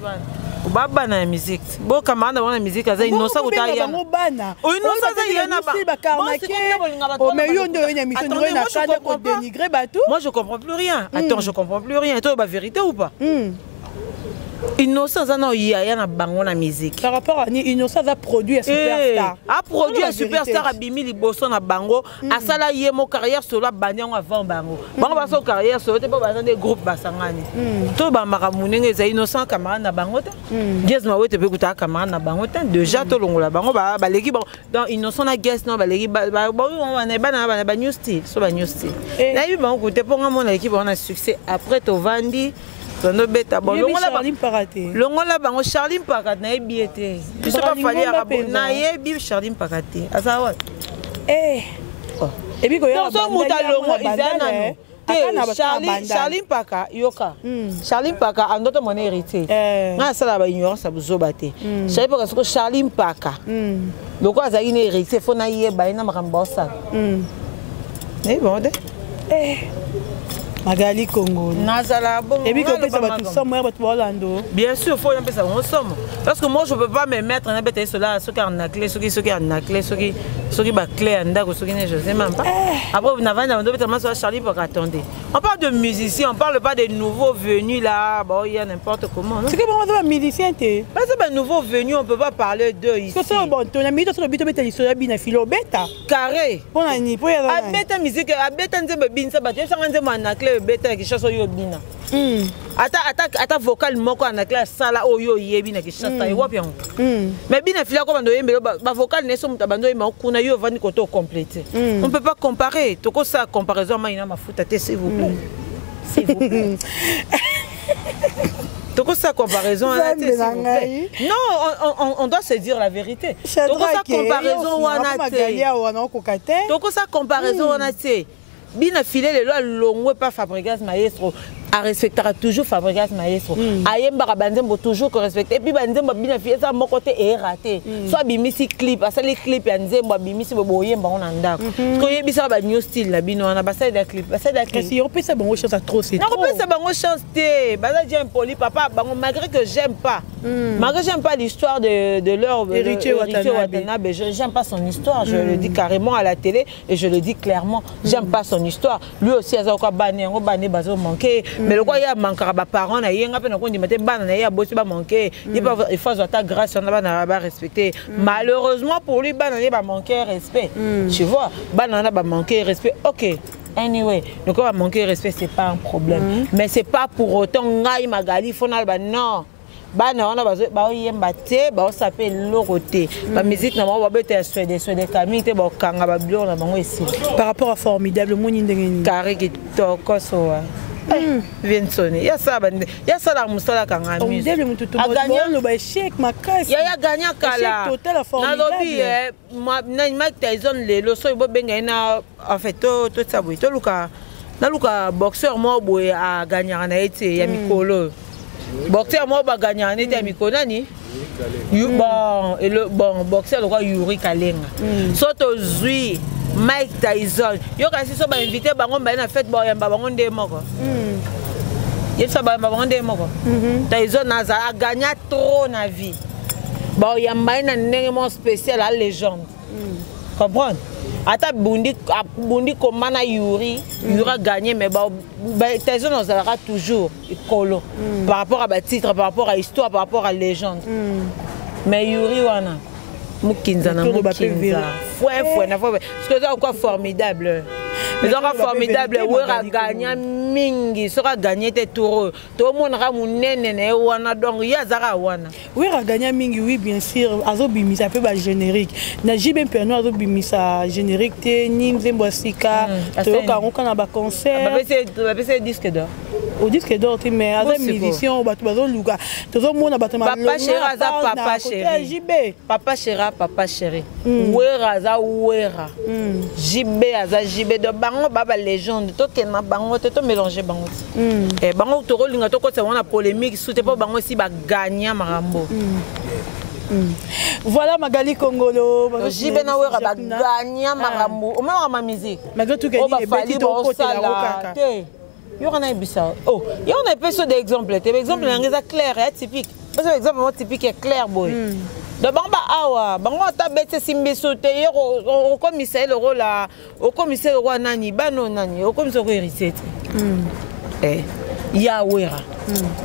Baba na musique bo kamanda bona musique aza innocent utaya ngo bana o innocent za yena ba o mais yo ndo yena mission ndo na kanda ko dénigrer batou. Moi je comprends plus rien. Attends, je comprends plus rien. Toi ba vérité ou pas? Innocent ana yaya na bango na musique. Par rapport à Innocent a produit un superstar. A produit un superstar à Bimi Liboso na bango, a sala yemo carrière solo banyango avant bango. Bango ba so carrière solo te pas ba des groupes basangani. To ba makamunenge za Innocent camarade na bango te. Guest ma wete pe kuta camarade na bango te. Déjà to longola bango ba l'équipe dans Innocent na guest no ba l'équipe ba ba new style, so ba new style. Na yu bango kuta ponga mon équipe on a succès après to vandi. Tono beta bon Charlie Mpakate. Longola bango Charlie Mpakate na ebiete. Tu sais pas fallait arabe na yebi Charlie Mpakate. Asa wa. Et puis quand il so muta longo izana no. Charlie Mpaka yoka. Charlie Mpaka andoto mon héritier. Na sala ba ignorance abuzoba te. Charlie Mpaka soko Charlie Mpaka. Loko azali ne héritier fo na yeba ina makamba osala. Bon de. Magali Congo. Et puis bien sûr, il faut y ça somme. Parce que moi, je ne peux pas me mettre en bête cela, ceux qui en a clé, ceux qui en a clé, ceux qui clé en dag, ceux qui ne je sais même pas. Après, vous n'avez pas Charlie pour attendre. On parle de musiciens, on ne parle pas des nouveaux venus là, bon, il y a n'importe comment. C'est que vous êtes musicien, parce que nouveaux venus, on ne peut pas parler d'eux ici. C'est bon, tu as mis sur le bito l'histoire bien filo bêta. Carré. Pour la ni pour la bêta musique, à bêta nzembe bin ça battu, ça nzembe en a clé bêta qui chasse yo bina. Ata vocal moko en a clé sala oyo yebina qui chasse ta yo bien. Mais bien filo comme ndo yembe ba vocal ne so mutabando yema kuna yo vandi koto compléter. On ne peut pas comparer. Toko ça comparaison ma ina mafuta te s'il vous plaît. S'il vous plaît. Donc ça comparaison non, on doit se dire la vérité. Donc ça comparaison donc ça comparaison on a été bien filé les lois longue pas Fabregas Maestro a respectera toujours Fabregas Maestro ayemba banzembo toujours que respecter et puis banzembo bien filé ça mon côté est raté soit bimisi clip ça les clips ya nzembo bimisi boyemba on andako ko yebisa ba new style la bino na basa da clip si on peut ça bon chance à trop c'est non on peut ça bon chance té basa j'aime poli papa malgré que j'aime pas l'histoire de leur héritier Watanabe j'aime pas son histoire je le dis carrément à la télé et je le dis clairement j'aime pas son histoire lui aussi a quoi bané bazo manquer mais le quoi il y a manquera ba parents na yenga pe na ko ndimate bana na ya bossi ba manquer il faut ta grâce on va ba respecter malheureusement pour lui bana ba manquer respect tu vois bana ba manquer respect OK. Anyway, donc on va manquer respect, c'est pas un problème. Mais c'est pas pour autant ngai magali fonal ba non. Bana on a ba yemba te ba s'appelle loroté. La musique na ba bete sur des camines te ba kanga ba bio na bango ici. Par rapport à formidable moni ndengeni. Carré qui toko so. Vient sonner. Ya ça la musala kanga musique. Formidable mutu to le ba échec makasi. Ya gagna kala. Total formidable. Na lobi moi na Mike Tyson le so bo benga na en fait to ça boy to luka na luka boxeur mo boy a gagner na été ya mikolo. Boxeur moi ba gagner en été ya mikolo nani? Bon boxeur le roi Yuri Kalenga. Soto zui Mike Tyson. Yo kasi so ba invité bango ba na fête ba yamba bango nde moko. Yesa ba bango nde moko. Tyson a gagné trop na vie. Ba yamba na ndenge mo spécial la légende. Comprendre? Ata bundi komana Yuri a gagné mais Tyson on aura toujours écolo par rapport à titre, par rapport à histoire, par rapport à légende. Mais Yuri wana Mukinza na Mukinza. Fouet na fouet. Ce que c'est encore formidable. Mais encore formidable ouais a gagné mingi, sera gagné tes tours. Tout le monde a munene wana donc ya zara wana. Oui a gagné mingi oui bien sûr. Azo bimisa peu ba générique. Na jibe perno azo bimisa générique te nimzembo sika. To ka on kana ba concert. Ba c'est disque d'or. Au disque d'or mais azo musicien ba to bazo luka. To zo mona ba tama papa chéri aza papa chéri. JB. Papa chéri papa chéri. Wera aza wera. JB aza JB de bango baba légende to kenna bango to mélanger bango et bango to rolinga to ko c'est on polémique soute pas bango si ba gagner marambo voilà Magali Congolo jibe na wera ba gagner marambo o ma musique malgré tout que ni beti to côté la rokaka yo kana ibisa oh yo on a peu d'exemple te exemple ngeza clair et typique parce que exemple typique est clair boy de bamba awa bango ta bete simbeso te au commissaire le rôle là au commissaire roi nani bano nani au commissaire héritier ya wera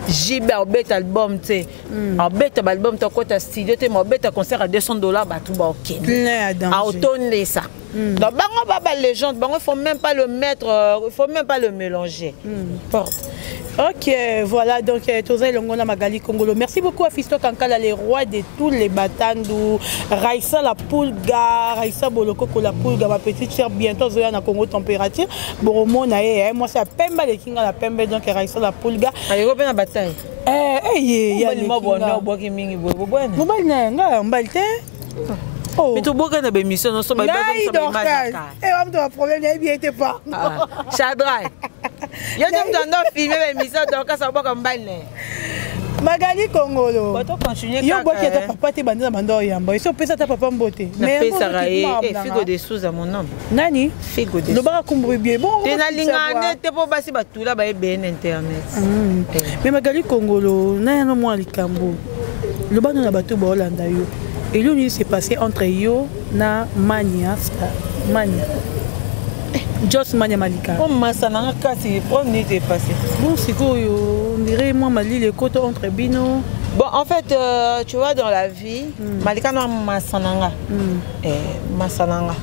Jibe obet album te. Obet album te kota studio te, obet concert à $200 tout ba OK. Plein à danger. Autonne ça. Donc bango baba légende, bango faut même pas le mettre, il faut même pas le mélanger. Porte. Ok, voilà, donc Toza Longona Magali Congolo. Merci beaucoup à Fisto Kankala, les rois de tous les Batandou. Raissa la Poulga, Raissa Boloko la Poulga, ma petite chère, bientôt Zoya na Congo température. Boromo nae, moi c'est à Pemba les Kinga la Pemba, donc Raissa la Poulga. Allez, on la bataille. Il y a les Kinga. Mais tu bois une émission, non sommes pas un problème, il n'y a été pas. Chadra. Il y a un filmé l'émission, donc ça va comme balle. Magali Congolo. Yo bois qui est papa te bandé mando yamba. Ils sont pesa ta papa mbote. Mais figo de sous à mon nom. Nani? Figo de. Le bar comprend bien. Bon. Tu na linga te po basi batula ba ben internet. Mais Magali Congolo, na no mo likambo. Le bar na bato ba Holanda yo. Et lui s'est passé entre yo na Mania. Just Mania Malika. Oh Masana kasi premier est passé. Bon c'est quoi on dirait moi Mali les côtes entre Bino. Bon en fait tu vois dans la vie Malika no Masananga. Masananga.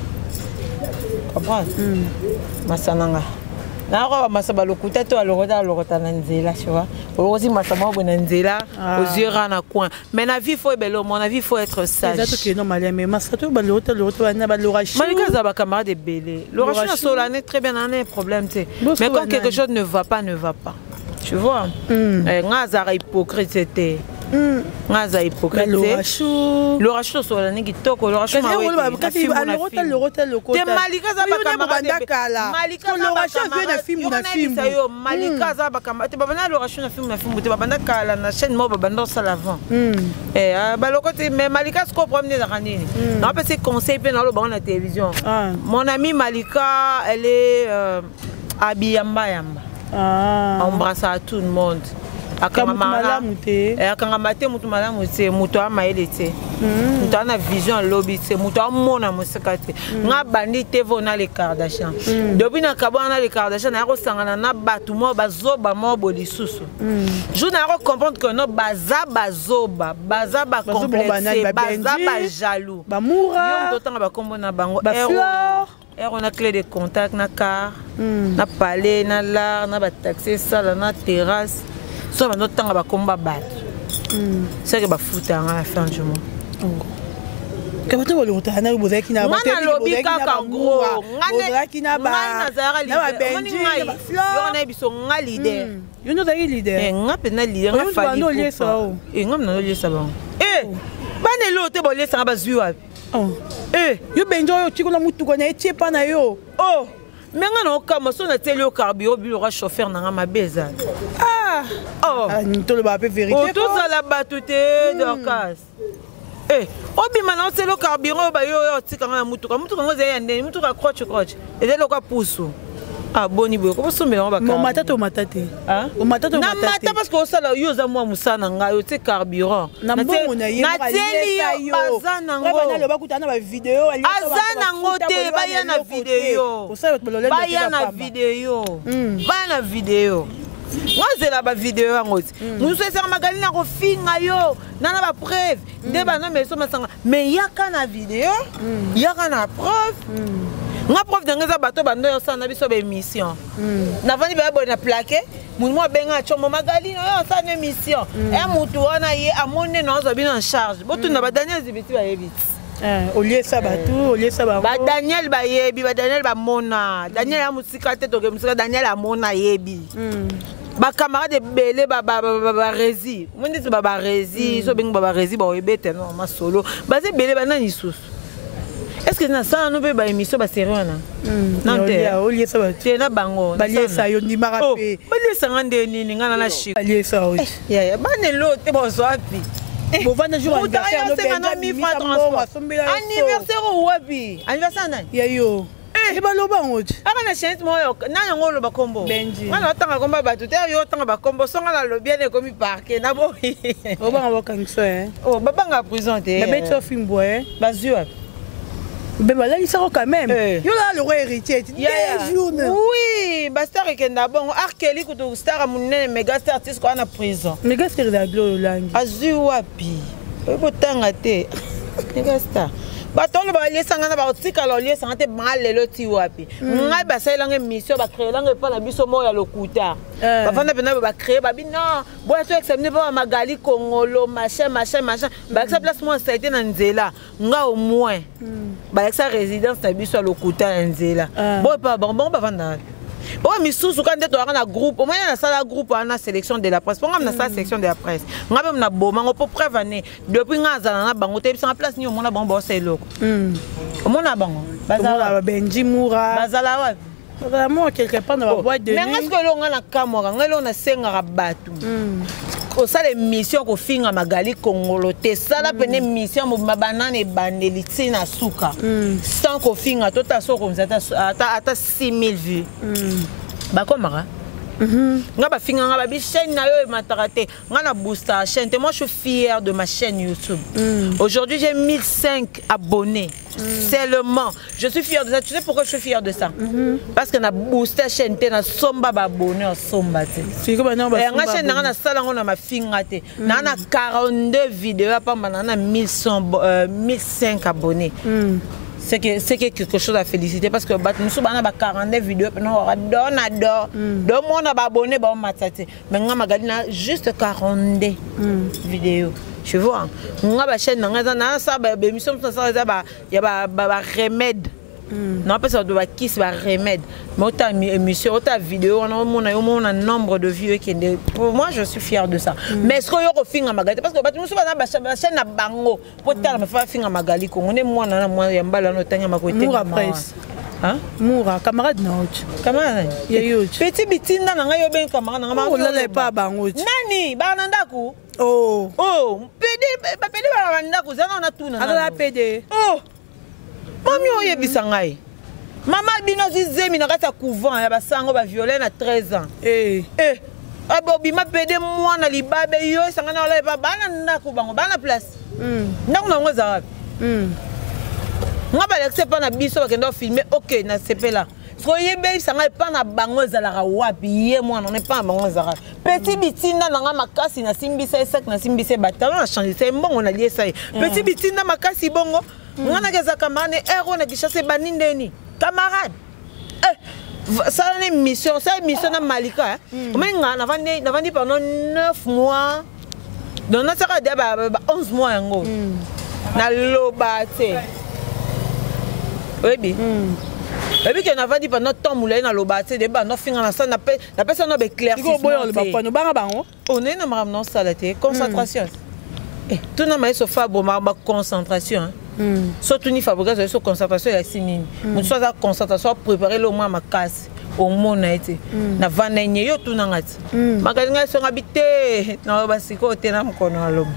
Comprends? Masananga. Na ko masaba lokuta to alorota na nzela tu vois. Aussi masaba bo na nzela aux yeux na coin. Mais la vie faut belle mon avis faut être sage. C'est ça que non malien mais masato ba lorota na ba lorach. Malika za ba camarade de belé. Lorach na solane très bien un problème tu sais. Mais quand quelque chose ne va pas. Tu vois? Ngaza hypocrite c'était. Ngaza hypocrite. Lorach solane kitoko lorach ma lorota lokota. Malika za ba camarade Malika lorach vient na film. Malika za ba camarade ba bana lorach na film te ba banda kala na chaîne mo ba banda salavant. Ba lokote mais Malika se comprend ne ranini. Non parce que conseil pe na lo ba na télévision. Mon amie Malika elle est habillée yamba. Embrasse à tout le monde. Akanga mate mutu malamu te mutu amaele te. Mutu ana vision lobby te mutu amona musika te. Nga bandi te vona les Kardashian. Depuis na kabana les Kardashian na ko sangana na batu mo bazoba mo bolisusu. Je na ko comprendre que no baza ba complexé, baza ba jaloux. Ba moura. Yo totanga ba kombo na bango. On a clé de contact na car, na palais, na lar, na ba taxi sala na terrasse. So ba notre temps ba combat bat. C'est que ba fouta à la fin du mois. Comment tu vas le retourner na bozaki na bote lobby kaka gros. Bozaki na ba na benji na fleur. Yo na biso nga leader. Yo no zaki leader. Nga pe na leader nga fali. Nga na lié ça ba. Ba ne lo te bo lié ça ba zui wa. Yo benjo yo tiko na mutu ko na etie pa na yo. Mais on a comme ça on a télé au carburant le chauffeur na ma beza. Tout le ba vérité. Tout ça la batute d'ocas. Obi maintenant c'est le carburant ba yo tika na mutu ko ngoze yande mutu ka croche. Et le ka pousse. Boni boy ko so mela ba ka. Matate. O matate. Na mata parce que ça la yo za moi musana nga yo te carburant. Na mbongo na ye ba yo bazana ngo. Ba na lo ba kutana ba vidéo ali. Azana ngote ba ya na vidéo. Ba ya na vidéo. Ba na vidéo. Moi c'est la vidéo ngoti. Nous c'est ça magali na ko finga yo. Na ba preuve. De ba na mais so masanga. Mais yaka na vidéo. Yaka na preuve. Nga prof de ngeza bato bando yo sana biso be mission. Na vani ba bona plaqué, moun mo benga chomo magali no yo sana mission. Mutu wana ye amone no zo bino en charge. Botu na ba Daniel zibiti ba yebiti. Olie ça bato, olie ça ba. Ba Daniel ba yebi, ba Daniel ba mona. Daniel ya musika te to ke musika Daniel amona yebi. Ba camarade belé ba rési. Mon dit ba rési, so benga ba rési ba yebete no ma solo. Ba ze belé ba nani susu. Est-ce que ça nous peut ba émission ba sérieux na? Non te. Olie ça ba. Tu na bango. Ba lié ça yo ni marape. Ba lié ça ngande nini ngana na chi. Ba lié ça oui. Ya ba ne lo te bo so api. Bo vana jour anniversaire no anniversaire ou wapi? Anniversaire nani? Ya yo. Ba lo ba ngoti. Aka na chance mo yo na ngo lo ba kombo. Ngana tanga komba ba tout yo tanga ba kombo songa na lo bien komi parquet na bo. O ba ngaba kangso ba banga prison te. Ba beto film boy. Ba zua. Mais voilà, il sort quand même. Yo là, le roi héritier. Oui, Bastar et Kenda. Bon, Arkeli, quand tu star à mon méga star artiste, quoi, en prison. Méga star de la gloire, langue. Azuwapi. Botangate. Méga star. Bato le balier sangana ba otika lo lier sangate malelo ti wapi. Ngai ba sa ilanga mission ba créer langa pa na biso mo ya lokuta. Ba fanda pena ba créer ba bi non. Boya to examiner ba Magali Kongolo machin. Ba sa place mo ça été na nzela. Nga au moins. Ba sa résidence na biso ya lokuta na nzela. Boy pa bon ba fanda. Bon, mais sous quand tu as un groupe, au moins dans la groupe on a sélection de la presse. Pour moi dans la sélection de la presse. On a même na boma, on peut prévenir depuis nga na bango te en place ni on a bon c'est loko. On a bango. Bazala Benji Moura. Bazala wa. Vraiment quelque part dans la boîte de nuit. Mais est-ce que l'on a na camera, on a senga batu. Ko ça les missions ko finga Magali Kongolo te ça la peine mission mo banane e bandeli tina suka sans ko finga tota so comme ça ata 6000 vues ba komara nga ba finga nga ba bi chaîne na yo matarate nga na booster chaîne. Moi je suis fière de ma chaîne YouTube. Aujourd'hui j'ai 1005 abonnés seulement. Je suis fière de ça. Tu sais pourquoi je suis fière de ça? Parce que na booster chaîne te na somba ba abonnés en somba te. Nga chaîne na sala ngona ma finga te. Na 42 vidéos pa na 1105 abonnés. C'est quelque chose à féliciter parce que nous sommes dans 42 vidéos, nous adore. Donc on a abonné ba matate. Mais nga Magali na juste 42 vidéos. Tu vois, nga ba chaîne na ça ba émission ça il y a ba remède. Non pas ça doit kiss ba remède. Mais autant émission, autant vidéo, on a un nombre de vues qui pour moi je suis fière de ça. Mais est-ce que yo finga Magali parce que nous sommes dans la chaîne na bango pour tala me faire finga Magali ko on est moi na moi ya mbala no tanga makote. Moura presse. Hein? Moura camarade Naoch. Camarade. Petit bitinda na yo ben camarade na on l'a pas bango. Nani ba na ndaku? Oh. PD ba na ndaku za na tuna. Ala PD. Oh. Mami oye bisangai. Mama bino zizemi na kata couvent ya basango ba violer na 13 ans. Abobi ma pede moi na libabe yo sanga na ola ba bana ndaku bango bana place. Ndaku na ngo za. Nga ba l'excès pas na biso ba kendo filmer OK na sepela. Soyebe sanga pas na bango za la wapi ye moi on n'est pas bango za. Petit bitinda na nga makasi na simbisa sak na simbisa batalo na changer c'est bon on a lié ça. Petit bitinda makasi bongo. Ngana keza kamane ero na kishase banindeni camarade ça une mission na Malika mais ngana navandi pendant 9 mois donc na saka de 11 mois yango na lobate oui et puis que navandi pendant temps moulay na lobate de ba no finga na ça na personne no éclaircissement on est na maramnon salate concentration tout na mai so fabo ma concentration surtout ni fabrication sur concentration ya sinini mon soit la concentration préparer le moins ma casse au monde a été na vanenye yo tout nangati magalinga so ngabite na basiko tena mkono aloba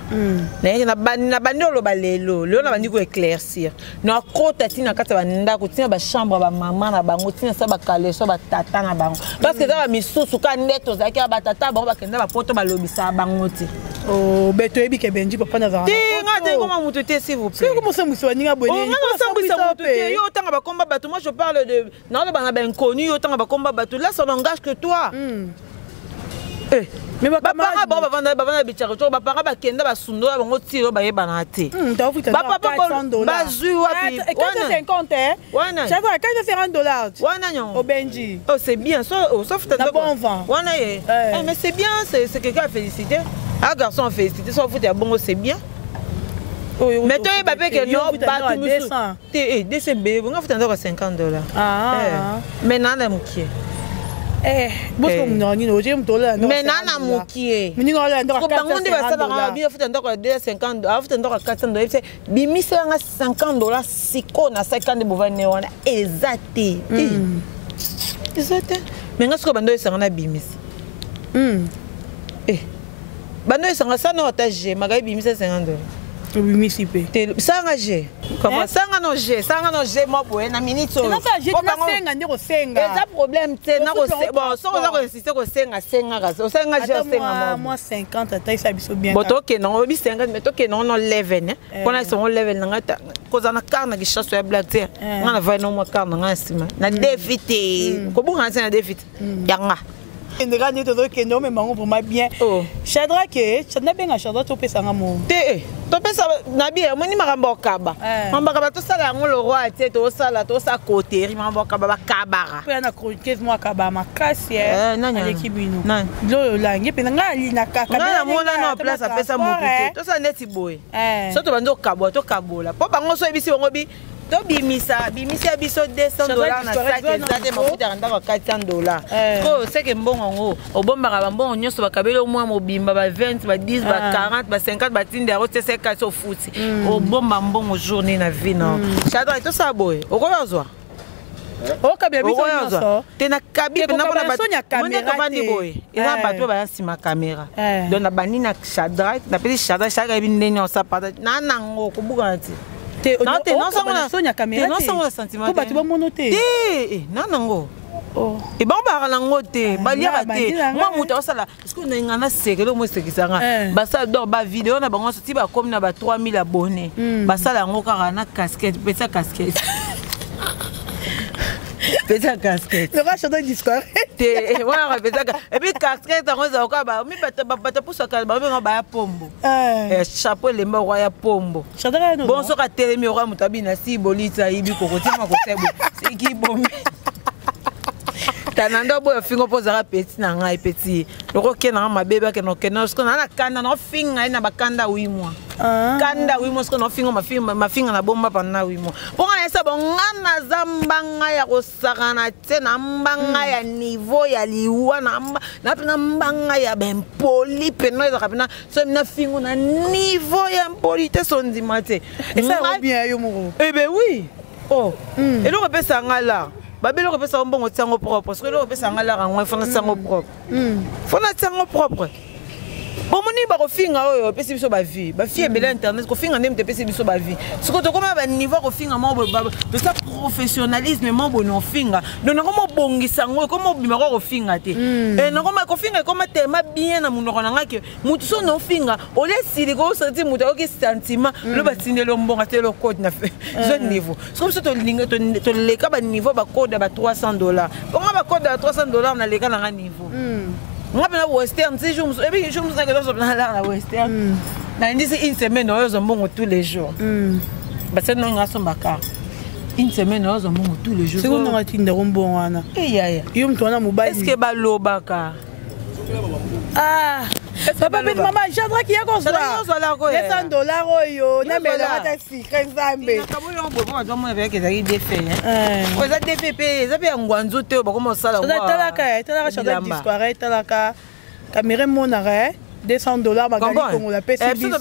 na bandi oloba lelo na bandi ko éclaircir na kota tina kata banda ko tina ba chambre ba maman na bango tina sa ba kaleso ba tata na bango parce que ça ba misusu ka neto za ka ba tata bango ba kenda ba poto ba lobisa bango ti oh beto ebi ke benji papa na za ngate comment mutu te s'il vous plaît comment ça muswani bonne yo tanga ba combat bato moi je parle de non ba na ben connu yo tanga ba combat bato là ça n'engage que toi mais papa ba vanda bicharo to ba para ba kenda ba sundo ba ngo tiro ba yeba na te papa ba zui wapi 50 wana ça va $40 wana nyon au Benji oh c'est bien sauf t'as bon vent wana mais c'est bien c'est quelqu'un à féliciter un garçon à féliciter ça vous bon c'est bien. Mais toi, il va pas que non, pas tout ça. DCB, vous avez $50. Mais non, on qui mais nana mukie mais bangonde basala bien futa ndoko ya 50 futa ndoko $400 bimisa nga $50 siko na 50 bovane wana exacte mais nga siko bando esanga na bimisa bando esanga ça na otage magai bimisa $50 obimisi pe sanga G comment sanga no G mo boye na minute so na ba G na senga ndeko senga eza problème te na ko bon so za ko insister ko senga ka so senga G senga moi 50 ata isa biso bien boto ke non bi 50 mais to ke non no level ne kona so level na ngata ko za na karna ki chasse ya black te ngana vai no mo karna ngasima na défité ko bu ngana na défité yanga ndeka ni to ke no me mango pour ma bien Shadrack Shadrack benga Shadrack to pesa ngamo te to pesa na bien moni makambo kaba to sala ngo le roi te to sa côté makambo kaba ba kabara pe na chroniqueuse moi kaba makasi avec kibino lo langi pe nga ali na kaka na mona na place pesa mo te to sa neti boy so to bando kabo to kabola po bango so ebisi ngo bi to bimisa biso $200 na sac ezate mafuta randa ka $400 ko seke mbongo ngo obombaka bambongo nyonso bakabelo mwa mobimba ba 20 ba 10 ba 40 ba 50 ba tinda ro tese ka so futi obomba mbongo journée na vie non chadra to sa boy okoyozwa okabia biso nyonso tena kabi na bona ba ndi boy eza bato ba nsima kamera donc na bani na chadra na peli chadra chaque bindeni on sa partage na nango kobuka ti non sonya caméra non sans sentiment ko batu ba monote non nango et bon ba nango te ba liaka te moi muta osala parce que na ngana sekelo mo sekisanga ba sa do ba vidéo na bango sorti ba comme na ba 3000 abonnés ba sala ngo kaka na casquette pesa casquette pesa casquette le rachat de discours te voilà pesa et puis casquette on za ka ba mi bata pusa ka ba ba ya pombo chapeau le mba ya pombo bon so ka telemi o ka mutabina si bolita ibi kokoti ma ko sebo c'est qui bombe tanando boy fingo poza petit na ngai petit loko ke na ma bebe ke no ke no sko na kanda no finga ina bakanda 8 mois kanda 8 mois sko no fingo ma finga na bomba pa na 8 mois ponga esa bongana zambanga ya ko sakana te na mbanga ya niveau ya liwa na pina mbanga ya ben poli peno eza kapina so na fingo na niveau ya poli te so ndima te esa bien yo mo ben oui et lo pesa ngala babelo ko pesa mbongo tsango propre parce que lo pesa ngala rangwa fona tsango propre fona tsango propre bomoni ba ko finga oyo pesi biso ba vie ba fie bela internet ko finga ndem te pesi biso ba vie siko to koma ba niveau ko finga mo ba de ça professionnalisme mo bono finga donc ko bongisa ngo ko mo bima ko finga te et na ko finga ko ma tema bien na munoko na ngake mutu so no finga o le sili ko so ti mutu o ki sentiment lo ba tinelo mbonga te lo code na fait ce niveau so to linga to le ka ba niveau ba code ba $300 ko ba code ba $300 na le ka na niveau moi na western si je me sens que dans la western na ndisi une semaine oyo mbongo tous les jours parce que non ngaso mbaka une semaine oyo mbongo tous les jours c'est qu'on a tinda mbongo wana yaya yo mtu wana mobile est-ce que balobaka papa pe mama Shadrack yako za $200 oyo na melo ata secret zambe kabuyo mbo ba zo mo avec ezali défait o za défait pe za pe ngwanzo te ba komo sala ngwa talaka Shadrack discours talaka caméra monara $200 bagali kongo la pesi biso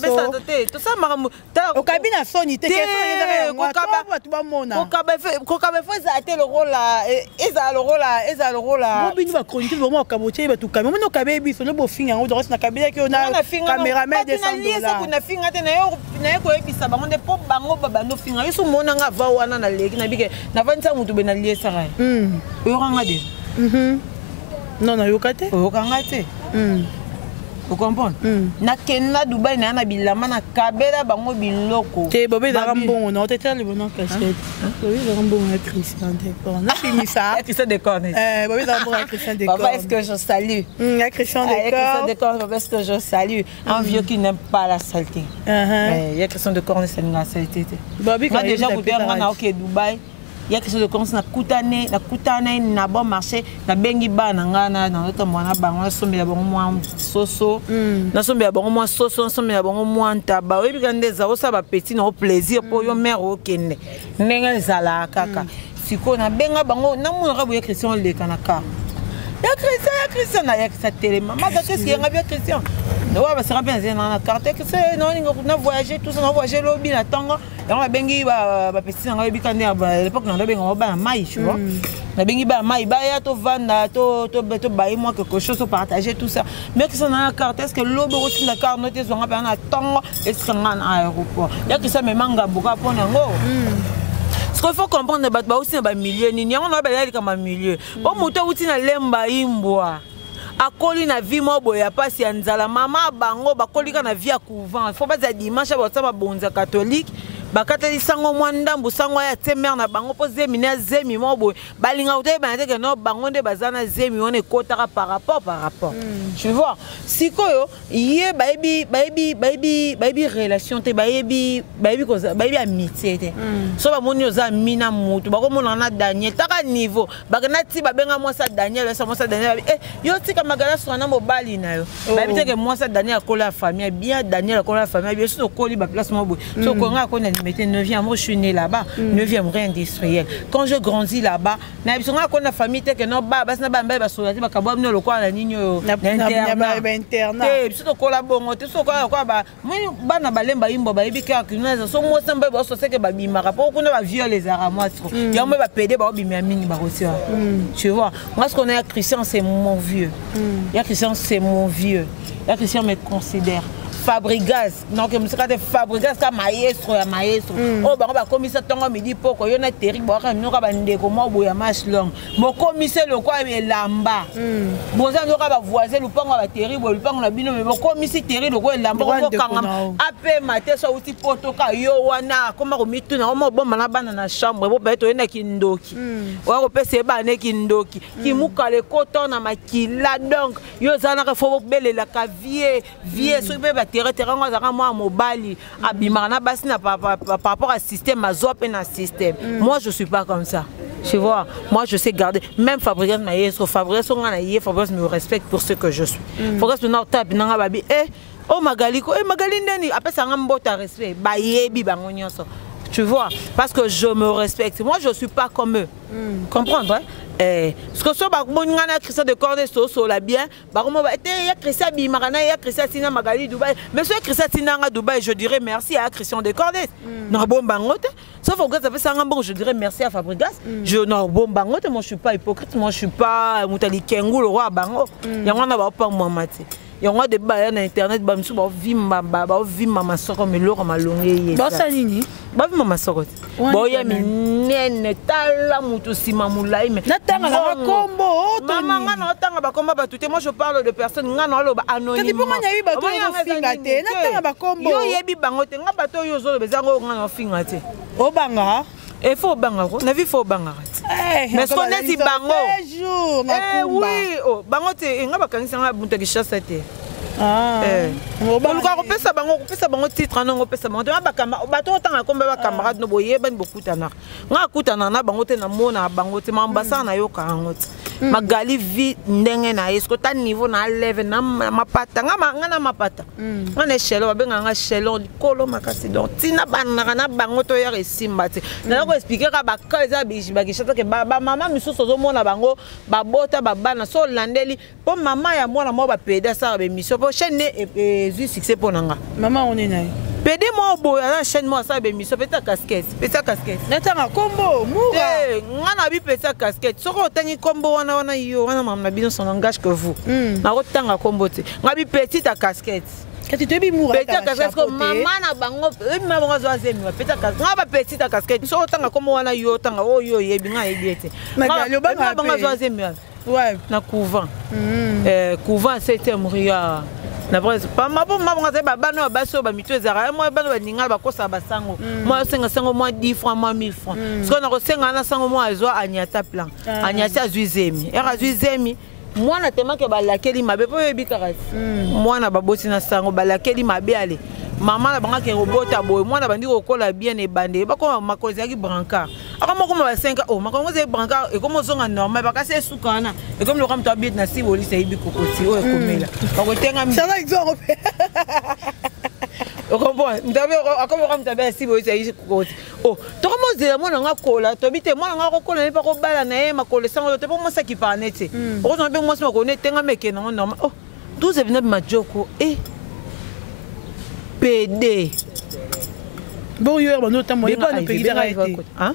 to ça makambo o kabina soni te keso yeza ko kaba tu ba mona ko kaba fa za te le rôle eza le rôle mo bini ba chronique bo mo kaboche ba tu kaba mo no kabe biso no bo finga ngo doros na kabila ke na cameraman $200 na finga te na yo ko ebisa bango de po bango baba no finga yo so mona nga va wana na leki na bike na vanisa mutu be na liesa ga yo kanga de non na yo kate yo kanga te vous comprenez na kena Dubai na na bilama na kabela bango biloko te bobe da mbongo na hôtel le bonon cachette bobe da mbongo na Christian Decor na finisa Christian Decor bobe da mbongo na Christian Decor papa est-ce que je salue Christian Decor papa est-ce que je salue un vieux qui n'aime pas la saleté il y a Christian Decor ne s'aime la saleté bobe quand déjà vous dire on a OK Dubai il y a quelque chose de comme ça na kutane na bon marché na bengi ba na ngana na to mwana bango sombe ya bango mwa soso na sombe ya bango mwa soso na sombe ya bango mwa ntaba oyebi kandeza osaba petit na plaisir po yo mère okende nenga zala kaka siko na benga bango na mona ka boye Christian le kanaka Christian, tellement. Qu'est-ce qu'il y a bien Christian? Non, c'est bien, c'est dans la carte. C'est non, on a voyagé, tout ça, on a voyagé lobby, la tango. Et on a bengi, petit, on a eu à l'époque, on a bengi, on a maïs, tu vois. On a bengi, maïs, baya, to vanda, to baï, moi, quelque chose, to partager, tout ça. Mais que ça dans la carte, est-ce que l'obé aussi la carte, noté, on a bien un tango, est-ce qu'on a un aéroport? Il y a que ça, mais manga, beaucoup à prendre. Ce qu'il faut comprendre, c'est aussi un milieu. On a un milieu. Au moto, on a lemba imboa. Akoli na vie mobo ya pasi ya nzala mama bango bakolika na vie ya couvent. Faut pas dire dimanche ba tsama bonza catholique. Bakateli sango mwandambu sango ya temer na bango po zemi na zemi mobo balinga uté ba ndeke no bango nde bazana zemi on est kotaka par rapport. Tu vois sikoyo yé baby relation te baby koza baby amitié te so ba moni oza mina mutu bako mona na Daniel taka niveau bakana ti ba benga moi ça Daniel ça moi ça Daniel yo tika magala so na mobali na yo baby te que moi ça Daniel akola famille bien Daniel akola famille bien so koli ba place mobo so ko nga ko na mettais 9e, moi je suis né là-bas, 9e réindustriel. Quand je grandis là-bas, na bisonga ko na famille te que no ba bas na ba mba ba so ya ba kabwa no lokwa na ninyo internat. Eh, biso ko la bongo te so ko ba moi bana balemba imbo ba ibika kunaza so mo samba ba so seke ba bimaka po ko na ba viole les aramois. Ya mo ba pédé ba bimia mingi ba aussi. Tu vois, moi ce qu'on est à Christian c'est mon vieux. Ya Christian c'est mon vieux. Ya Christian me considère Fabregas, donc je suis Fabregas comme maestro. Oh, bah commissaire tongo midi poko yo na terrible ba no ka bande ko mo boya match long. Mo commissaire le quoi e lamba. Bon ça no ka ba voisin le pango ba terrible le pango na bino mais mo commissaire terrible ko lamba ko kanga. Après matin so uti poto ka yo wana koma ko mitu na mo bomba na bana na chambre bo beto ena kindoki. Wa ko pese ba ne kindoki. Ki muka le coton na makila donc yo zana ka fo bele la ka vie so be terrain moi mobali abimana basina par rapport à système azop et na système. Moi je suis pas comme ça. Tu vois, moi je sais garder même Fabrice maestro Fabrice on a yé Fabrice me respecte pour ce que je suis. Fabrice na tape na babi oh Magali ko Magali ndeni après ça ngambota respect ba yebi bango nyonso. Tu vois, parce que je me respecte. Moi je suis pas comme eux. Comprendre hein? Ce que soit ngana Christian de Cordes so la bien ba comme ya Christian Bimarana ya Christian Sina Magali Dubaï mais ce Christian Sina Dubaï je dirais merci à Christian de Cordes na bombangote sauf au gars ça fait ça je dirais merci à Fabregas je na bombangote moi je suis pas hypocrite moi je suis pas mutali kengu le roi bango yango na ba pa moi mati yango de ba na internet ba msu ba vimma masoko meloko malonge ba salini ba vimma masoko bo ya minene tala mutu sima mulai mais natanga na kombo mama ngana otanga ba komba ba tuté moi je parle de personnes ngana lo ba anonyme kati ponga nyabi ba to finga te natanga ba kombo yo yebi bango te ngaba to yo zo bezango ngana finga te obanga il faut banga ko na vie faut banga mais ce qu'on est si bango oui oh bango te ngaba kanisa ngaba bunta ki chasse te kopesa bango titre nango pesa bango bato otanga kombe ba camarade no boye ban bokutana nga kutana na bango te na mona bango te mambasa na yo kango te magali vi ndenge na esko ta niveau na level na mapata nga na mapata nga na echelo babenga nga echelo kolo makasi donc tina banaka na bango to ya resimba te na ko expliquer ka ba kaza bishi ba kishata ke ba mama misusu zo mona bango ba bota ba bana so landeli po mama ya mwana mo ba peda sa ba mission po chaîne et succès pour nanga maman on est naï pédé moi bo na chaîne moi ça be mission peta casquette natanga kombo moura ngana bi peta casquette soko tangi kombo wana yo wana mama bino son langage que vous na rotanga kombo te ngabi petite casquette kati tebi moura peta casquette ko mama na bango mama bango zo zemi peta casquette ngaba petite casquette soko tanga kombo wana yo tanga o yo yebi nga yebi te ngaba bango zo zemi ouais na couvent couvent c'était mourir na bref pas mabo mabonga ba bana baso ba mito ezara moi bana ba ninga ba kosa ba sango moi senga sango moi 10 francs moi 1000 francs parce qu'on a resenga na sango moi azo anyata plan anyata zuizemi era zuizemi moi na tema ke ba lakeli mabe po yebikarasi moi na baboti na sango ba lakeli mabe ale maman na banga ke robota boy moi na bandi kokola bien e bande ba ko makozi ya ki brancard akama ko ma 5 oh makongo ze brancard e comme zonga normal ba ka se sukana e comme le ram to bit na si boli se ibi kokoti o e komela ba ko tenga mi ça va exemple Tu comprends? Si vous avez oh, tu commences moi on a cola, tu habites moi on a cola, pas au bal na ma cola sans te pour moi ça qui parle net. On a bien moi ça connaît tenga meke non normal. Oh, 12 est venu ma joko et PD. Bon, il y a un temps, il n'y a pas de pays arrêté. Hein?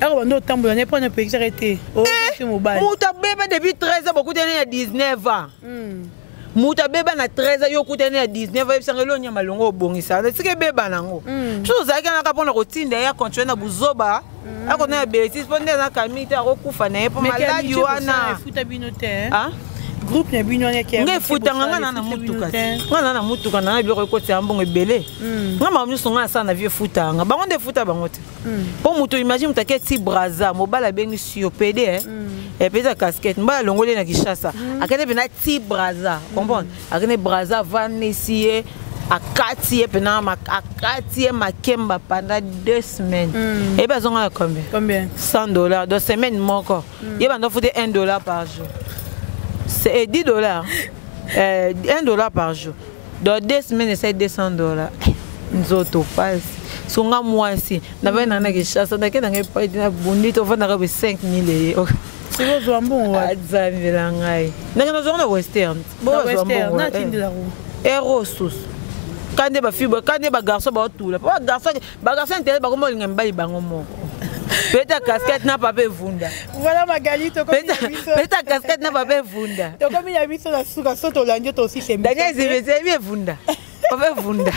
Alors, on a un temps, il n'y a pas de pays arrêté. Oh, c'est mobile. Mouta bébé depuis 13 ans, beaucoup d'années à 19 ans. Mouta bébé na 13 ans, beaucoup d'années à 19 ans, il s'en est loin, il y a malongo bongisa. C'est que bébé nango. Chose à dire, on a routine d'ailleurs continuer à buzoba. On a bêtise, on a camite à recouffer, pour malade yoana. Hein? Groupe na bino ya ke nge futa ngana na mutuka ngana na mutuka na biro ko tsa mbongo ebele ngama mnuso ngana sana vie futa nga bango de futa bango te po muto imagine mutake ti braza mobala bengi sio PD et pesa casquette mbala longole na Kishasa akene bena ti braza comprendre akene braza vanesie akati pena akati makemba pendant 2 semaines et ben zonga combien $100 de semaine moko yeba ndo futa $1 par jour. C'est $10. $1 par jour. Dans 2 semaines, c'est $200. Nous autres, pas. Si on a moi ici, nous avons un chasse, on a un bonito, on a 5 000 €. C'est votre bon, ouais. Nous avons un western. Western, n'a-t-il de la roue? Héros sous. Quand des filles, quand des garçons, tout là. Garçon, intérêt, bah comment ils n'aiment pas les bangos. Peta casquette n'a pas pu vunda. Voilà Magali, tu connais. Peta casquette n'a pas pu vunda. Tu comme il a mis sur la souka saute au landio aussi c'est. Daniel c'est bien vunda. Pas vunda.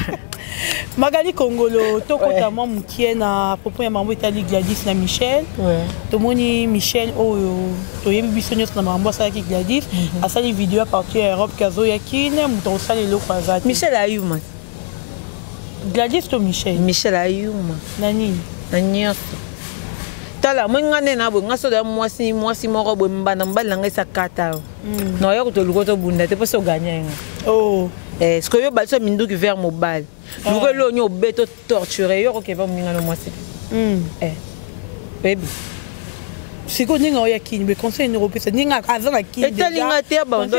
Magali Congolo, to kotamwa mukie na propos ya mambo Italie Gladys na Michel. Ouais. To moni Michel oyo to yebi bisonyo na mambo sa ki Gladys. Asali vidéo à partir Europe kazo yakine muto sali lo kwazati. Michel ayuma. Gladys to Michel. Michel ayuma. Nani? Nani tala mwenga nena bo ngaso da mwasi moko bo mbana mbala ngesa kata no ya kutoluko to bunda te poso gagner oh ce que yo balso mindu ki vers mobile luko lo nyo beto torturer yo ko va minga no mwasi baby siko ninga oya kini be conseil européen ninga azana kini etalinga te ba ndo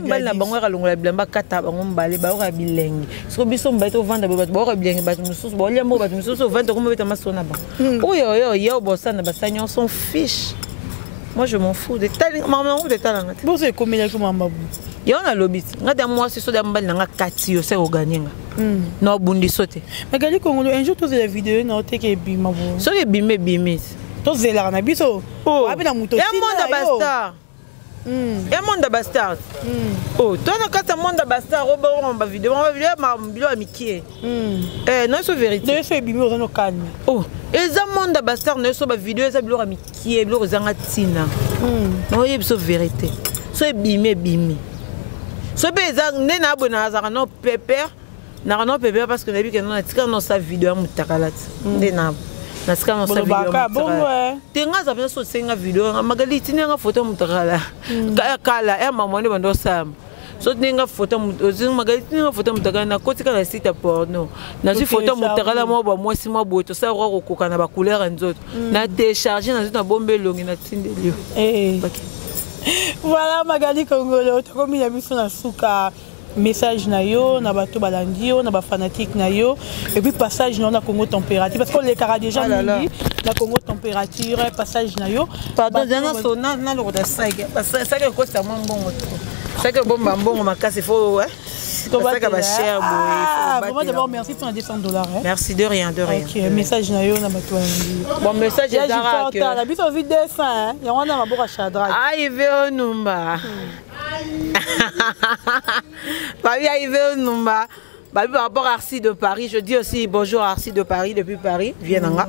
mbala bango ka longola blamba kata bango mbale ba ka bilengi siko biso mbaito vanda ba ba ka bilengi ba mususu ba lembo ba mususu vanda ko mbeta masona ba oyo yo bosana basanya son fiche. Moi je m'en fous de talinga maman de talanga bon c'est comme il comme mbabu yo na lobit ngada moi c'est so da mbala nga kati yo se oganinga no bundi sote Magali Congolo un jour tous les vidéos na oteke bima bo so ke bime to zela na biso oh abi na muto sina monde bastard et monde bastard oh toi na kata monde bastard on ba vidéo ma bilo amitié non c'est vérité de fait bime on no calme oh eza monde bastard ne so ba vidéo eza bilo amitié bilo zanga tina non y c'est vérité so bime so beza nena abona za no pepper na no pepper parce que na bi que non tika no sa vidéo mutakalat nena nasika no sa vidéo tenga za bien so senga vidéo Magali tinga photo mutakala kala ya mama ne bando sam so tinga photo Magali tinga photo mutakala na kotika na site porno na si photo mutakala mo ba mwasi mo boto sa ro kokoka na ba couleur nzoto na télécharger na zona bombe longi na tindelio voilà Magali Congolo to komi ya biso na suka message na yo na bato balandi yo na ba fanatique na yo et puis passage na Congo température parce qu'on les cara déjà mini na Congo température passage na yo pardon dana sona na lo da saga ça que costa mon bon ça que bon mbongo makasi faut ouais ça que ba cher boy vraiment d'abord merci pour les $200 merci de rien OK message na yo na bato bon message dara que la biso vite dessin ya wana maboka chadra arrivé au numba Babi arrivé au Numba. Babi par rapport à Arcy de Paris, je dis aussi bonjour à Arcy de Paris depuis Paris, Vienanga.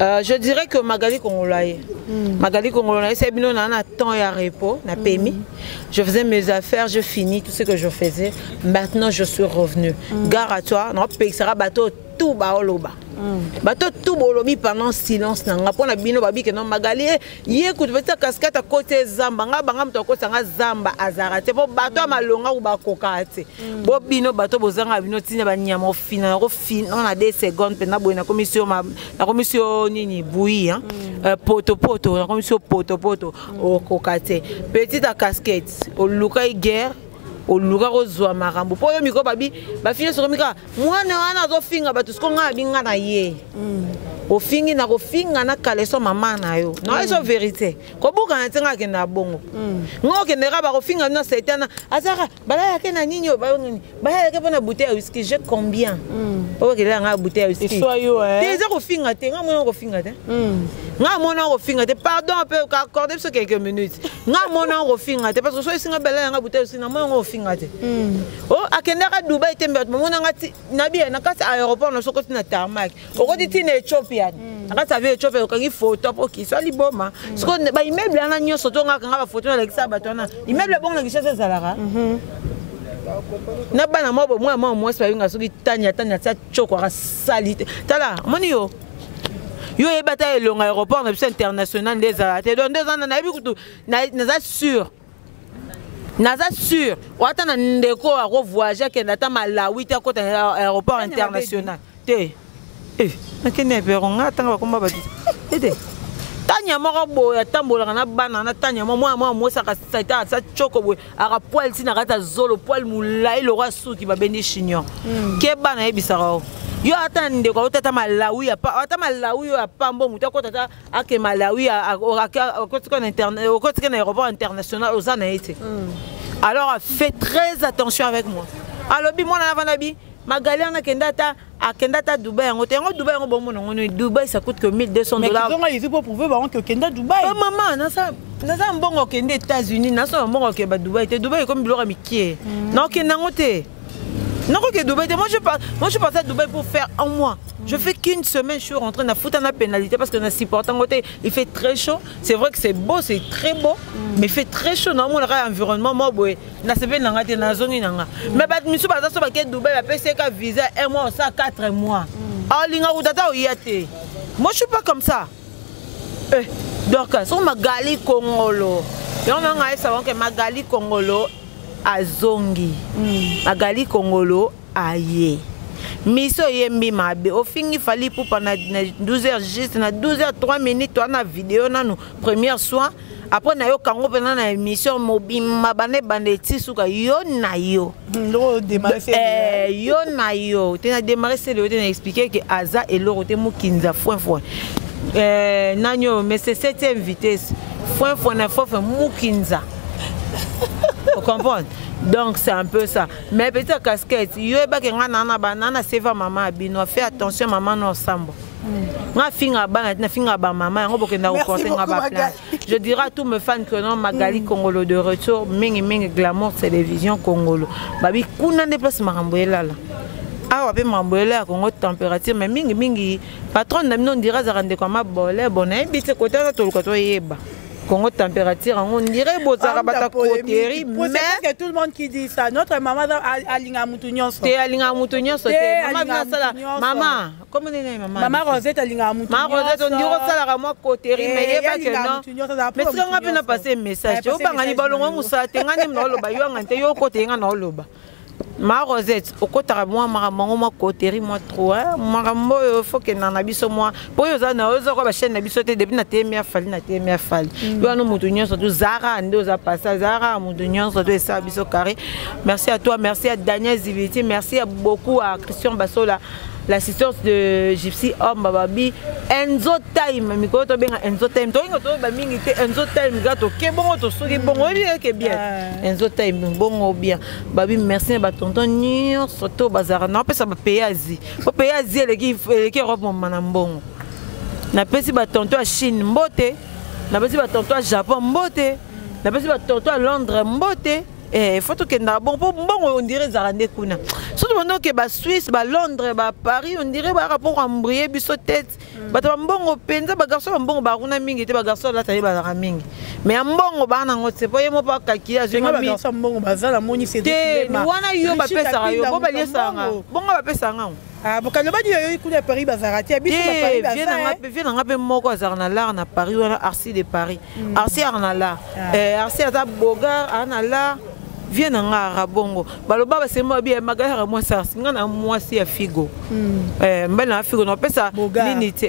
Je dirais que Magali Congolaye. Magali Congolaye, c'est bien on a temps et à repos, on a permis. Je faisais mes affaires, je finis tout ce que je faisais. Maintenant, je suis revenu. Gare à toi, non, sera bateau tout baoloba. Bateau tout bolobi pendant silence nanga pona bino babi que non Magali écoute peut-être casquette à côté zamba nga banga mto ko sanga zamba azarate bo bateau malonga ou ba kokate bo bino bateau bozanga bino tina ba nyama ofina ro fin on a 2 secondes pena boina commission nini bouilli hein poto la commission poto au kokate petite casquette au lukai guerre oluka kozwa makambo po yo miko babi bafile soko mika mwana wana azofinga bato siko nga binga na ye ofingi na kofinga na kaleso mama na yo na eso vérité kobuka na tenga ke na bongo ngo ke ndeka ba kofinga na setana azaka bala yake na ninyo bala yake pona bouteille ya whisky j'ai combien po ke la nga bouteille ya whisky déjà kofinga te nga mona kofinga te nga mona kofinga te pardon un peu accorder sur quelques minutes nga mona kofinga te parce que so singa bala nga bouteille aussi na mona kofinga te oh akendaka Dubai te mbe mona ngati na bien na kati aéroport na sokoti na tarmac okoti tina Ethiopia akati ave Ethiopia okangi photo po ki so liboma siko ba immeuble ana nyonso to nga kanga ba photo na lekisa bato na immeuble bon na kishasa zalaka na bana mo mo sa yinga soki tanya tsa choko ka salite tala moni yo e bata elonga aéroport na biso international des arrêtés donc des ans na yebi kutu na sûr wata na ndeko a voyager kenda ta Malawi ta kota aéroport international te nakene peronga tanga bakomba bati ete tanya moko boya tambola na bana na tanya mo saka saita sa choko boy aka poil tina kata zolo poil mulai lo rasuki babendi chignon ke bana ebisaka yo ata ndeko tata Malawi ata Malawi yo apambo muta ko tata ake Malawi akotika na internet akotika na aéroport international ozana ete alors fais très attention avec moi alors bi mona na bi Magali on a Kenda Dubaï, on a Dubaï, on Dubaï, ça coûte que $1,200. Mais ils ont pas prouvé que Kenda Dubaï. Oh maman, on a un bon au Kenda États-Unis, on a un bon au Kenda Dubaï, Dubaï comme Blora Mickey. Non, Kenda Ngote. Non, que Dubaï, moi je partais à Dubaï pour faire un mois. Je fais qu'une semaine, je suis rentrée dans foutre la pénalité parce que dans supportant côté, il fait très chaud. C'est vrai que c'est beau, c'est très beau, mais il fait très chaud dans mon environnement. Moi, boy, na se fait na zone nanga. Mais bah monsieur pas ça que Dubaï la PCK visa 1 mois ça 4 mois. Ah linga udata oyate. Moi je suis pas comme ça. Donc sur Magali Kongolo. Et on a savoir que Magali Kongolo azongi. Magali Kongolo aye. Miso yembi mabe au fini fali pour pendant 12h juste na 12h3 minutes on a vidéo na nous première soin après na yo kango pendant na émission mobima bande tisuka yo na yo yo na yo te na démarrer c'est le te na expliquer que aza et l'oro te mukinza foin nanyo mais c'est 7e vitesse foin na fof mukinza. Vous comprenez? Donc c'est un peu ça. Mais petite casquette, yo eba ke ngana banana seva maman abino, fais attention maman no sambo. Nga finga bana na finga ba maman ngo bokenda ko porter nga ba place. Je dirais à tous mes fans que non Magali Kongolo de retour, mingi glamour télévision Kongolo. Babi kuna ne place maramboela là. Ah ouais maramboela Congo température mais mingi patron na non dira za rende comme bolé bonne bité côté to ko to yeba. Congo température, on dirait bozara bata koteri, mais c'est tout le monde qui dit ça. Notre maman a linga mutunyon so. Te alinga mutunyon so. Maman, comment on dit maman? Maman Rosette a linga mutunyon. Maman Rosette on dirait ça la moi koteri, mais il pas que non. Mais si on a bien passé message, yo bangani balongo musa tengani mnolo ba yo ngante yo kotenga na loba. Ma Rosette, au côté de moi, ma côté, moi trop, marambo, il faut que n'en biso moi. Pour eux, on a osé quoi, chaîne biso te depuis na témia fall, na témia fall. Yo anu mutunyon surtout Zara, ando za passa Zara, mutunyon surtout ça biso carré. Merci à toi, merci à Daniel Ziviti, merci à beaucoup à Christian Bassola. L'assistance de Gypsy Homme Bababi Enzo Time miko to benga Enzo Time to ingo to ba mingi te Enzo Time gato ke bongo to soki bongo ke bien Enzo Time bongo bien babi merci ba tonton nyo soto bazara na pesa ba payazi po payazi eleki robe mon manambongo na pesi ba tonton a Chine mbote na pesi ba tonton a Japon mbote na pesi ba tonton a Londres mbote. Faut que bon on dirait Zarande kuna. Surtout maintenant que ba Suisse, ba Londres, ba Paris, on dirait ba rapport embrayé biso tête. Ba tambongo penza ba garçon mbongo ba kuna mingi te ba garçon la tayi ba la mingi. Mais mbongo ba na ngote po yemo pa kakia je ba garçon mbongo ba za la moni c'est te wana yo ba pesa yo bo ba liesa nga. Bongo ba pesa nga. Ah bokalo ba di yo kuna Paris ba zarati biso ba Paris ba za. Viens nga pe moko azarna la na Paris wana Arci de Paris. Arci arna la. Arci ata bogar arna la. Viens en Arabongo. Baloba c'est moi bien Magali moi ça ngana moi si ya figo. Mbena figo no pesa limite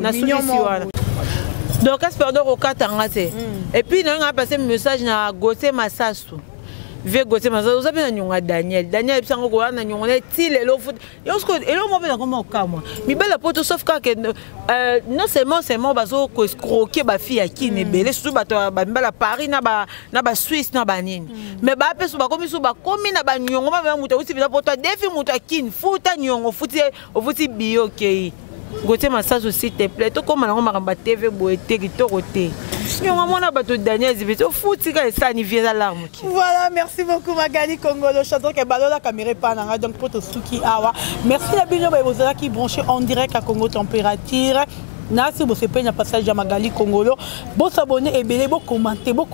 na solution wana. Donc espère donc au katanga te. Et puis on a passé un message na Goté Massasu. vie gote maza oza pe na nyonga Daniel bisango ko na nyonga ti lelo foot yo sko elo mo pe na koma okamwa mibala poto sauf que non seulement bazo ko escroquer ba fille qui ne belé surtout bato ba mbala Paris na ba Suisse na ba nini mais ba pe so ba komi na ba nyongo ba muta uti bila poto defi muta kin futa nyongo futi bio ke gote massage s'il te plaît to comme na ngoma TV boete kitoko te nyongo mona bato Daniel zibito futi ka ça ni vie alarme. Voilà, merci beaucoup Magali Congolo chanteur que balola caméra pa nanga donc poto suki awa merci la bino ba bozala qui branché en direct à Congo Température. Si vous avez un passage à Magali Congolo, vous abonnez et vous commentez, vous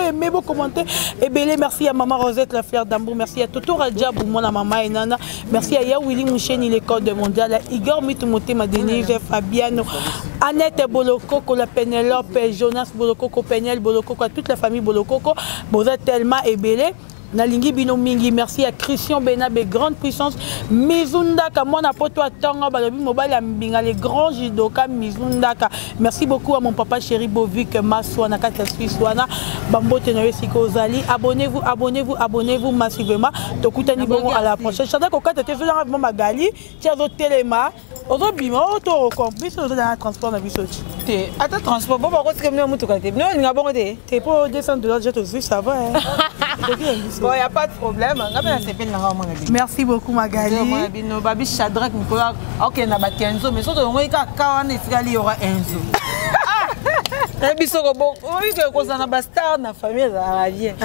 aimez, vous commentez. Et merci à Maman Rosette, la fleur d'Ambour, merci à Toto Radja, Boumon, la Maman et Nana, merci à Yawili Moucheni, l'école de mondial, Igor Mitoumote, Madenise, Fabiano, Annette Bolokoko, la Penelope, Jonas Bolokoko, Penel Bolokoko, à toute la famille Bolokoko, vous êtes tellement ébélé. Nalingi bino mingi, merci à Christian Benabe, grande puissance. Mizundaka, mon apoto à Tonga, Balobi Mobile Mbinga, les grands judoka Mizundaka. Merci beaucoup à mon papa chéri Bovik, Maswana, Katia Suiswana, Bambo Tenere Sikozali. Abonnez-vous massivement. Tokutani Bongo à la prochaine. Chanda Kokata, tu es vraiment Magali, tu as d'autres télémas. Aujourd'hui, tu es dans un transport dans la attends, transport, bon, pourquoi est-ce que nous avons tout non, il a bon idée. Tu es pas $200, je te suis, ça va. Bon, il n'y a pas de problème. Merci beaucoup, Magali. Babi Shadrach, Nicolas. Ok, on a 15 ans, mais surtout, on a 40 ans, il y aura Enzo. Il y a un star dans la famille. Il y a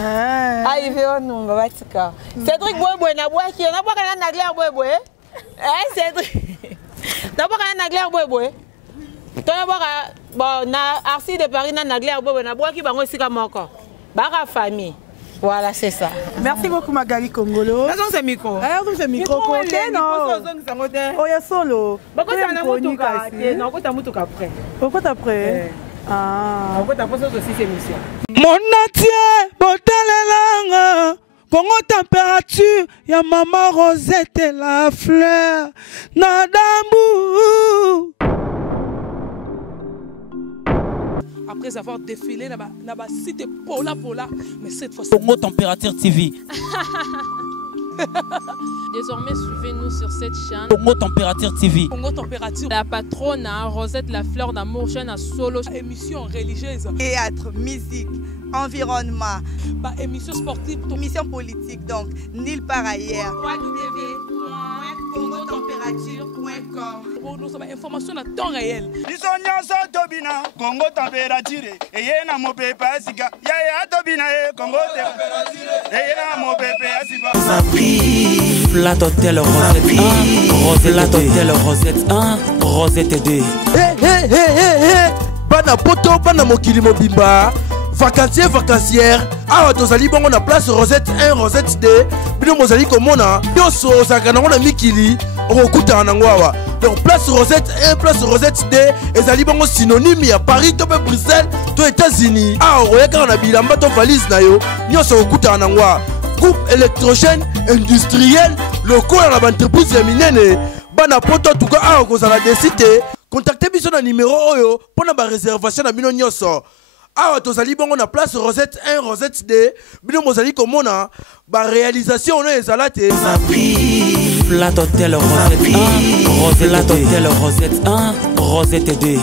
un Cédric Boy, il y a un Boy. Cédric. D'abord, il y a un Boy. Bon, Arsi de Paris, il y a un Boy. Il y a un famille. Voilà, c'est ça. Merci beaucoup, Magali Congolo. C'est un micro. C'est un micro. Oh, il y a solo. Pourquoi tu as un moutou après? Pourquoi tu as après? Pourquoi tu as posé aussi ces missions? Mon atier, botalelanga. Congo Température, ya Maman Rosette et la fleur. Nadambu. Après avoir défilé dans la cité Pola, mais cette fois-ci. Congo Température TV. Désormais, suivez-nous sur cette chaîne. Congo Température TV. Congo Température. La patronne, Rosette, la fleur d'amour, chaîne à solo. Émission religieuse. Théâtre, musique, environnement. Émission sportive. Émission politique, donc, nulle part ailleurs. Pour nous avons information à temps réel. Congo Température. Et y a mon pépé Asika. Ya Tobina Congo Température. Et y a mon pépé Asika. Flat Hotel Rosette 1, Rosette Hotel Rosette 1, Rosette 2. Bana poto, bana mokili mobimba. Vacancière, awa tozali bongo na place Rosette 1, Rosette 2. Bino mozali komona, yoso sakana ngona mikili, okuta na ngwawa. Donc place Rosette 1, place Rosette 2, ezali bongo synonyme ya Paris to Bruxelles to États-Unis. Awa oyeka na bilamba to valise na yo, nyoso okuta na ngwa. Groupe électrogène industriel, local na entreprise ya minene. Bana poto tuka awa kozala desite. Contactez biso na numéro oyo pona ba réservation na bino nyoso. Awa tozali bongo na place Rosette 1, Rosette 2. Bino mozali komona ba réalisation na ezalate. Flat Hotel Rosette 1, Rosette Hotel Rosette 1, Rosette 2.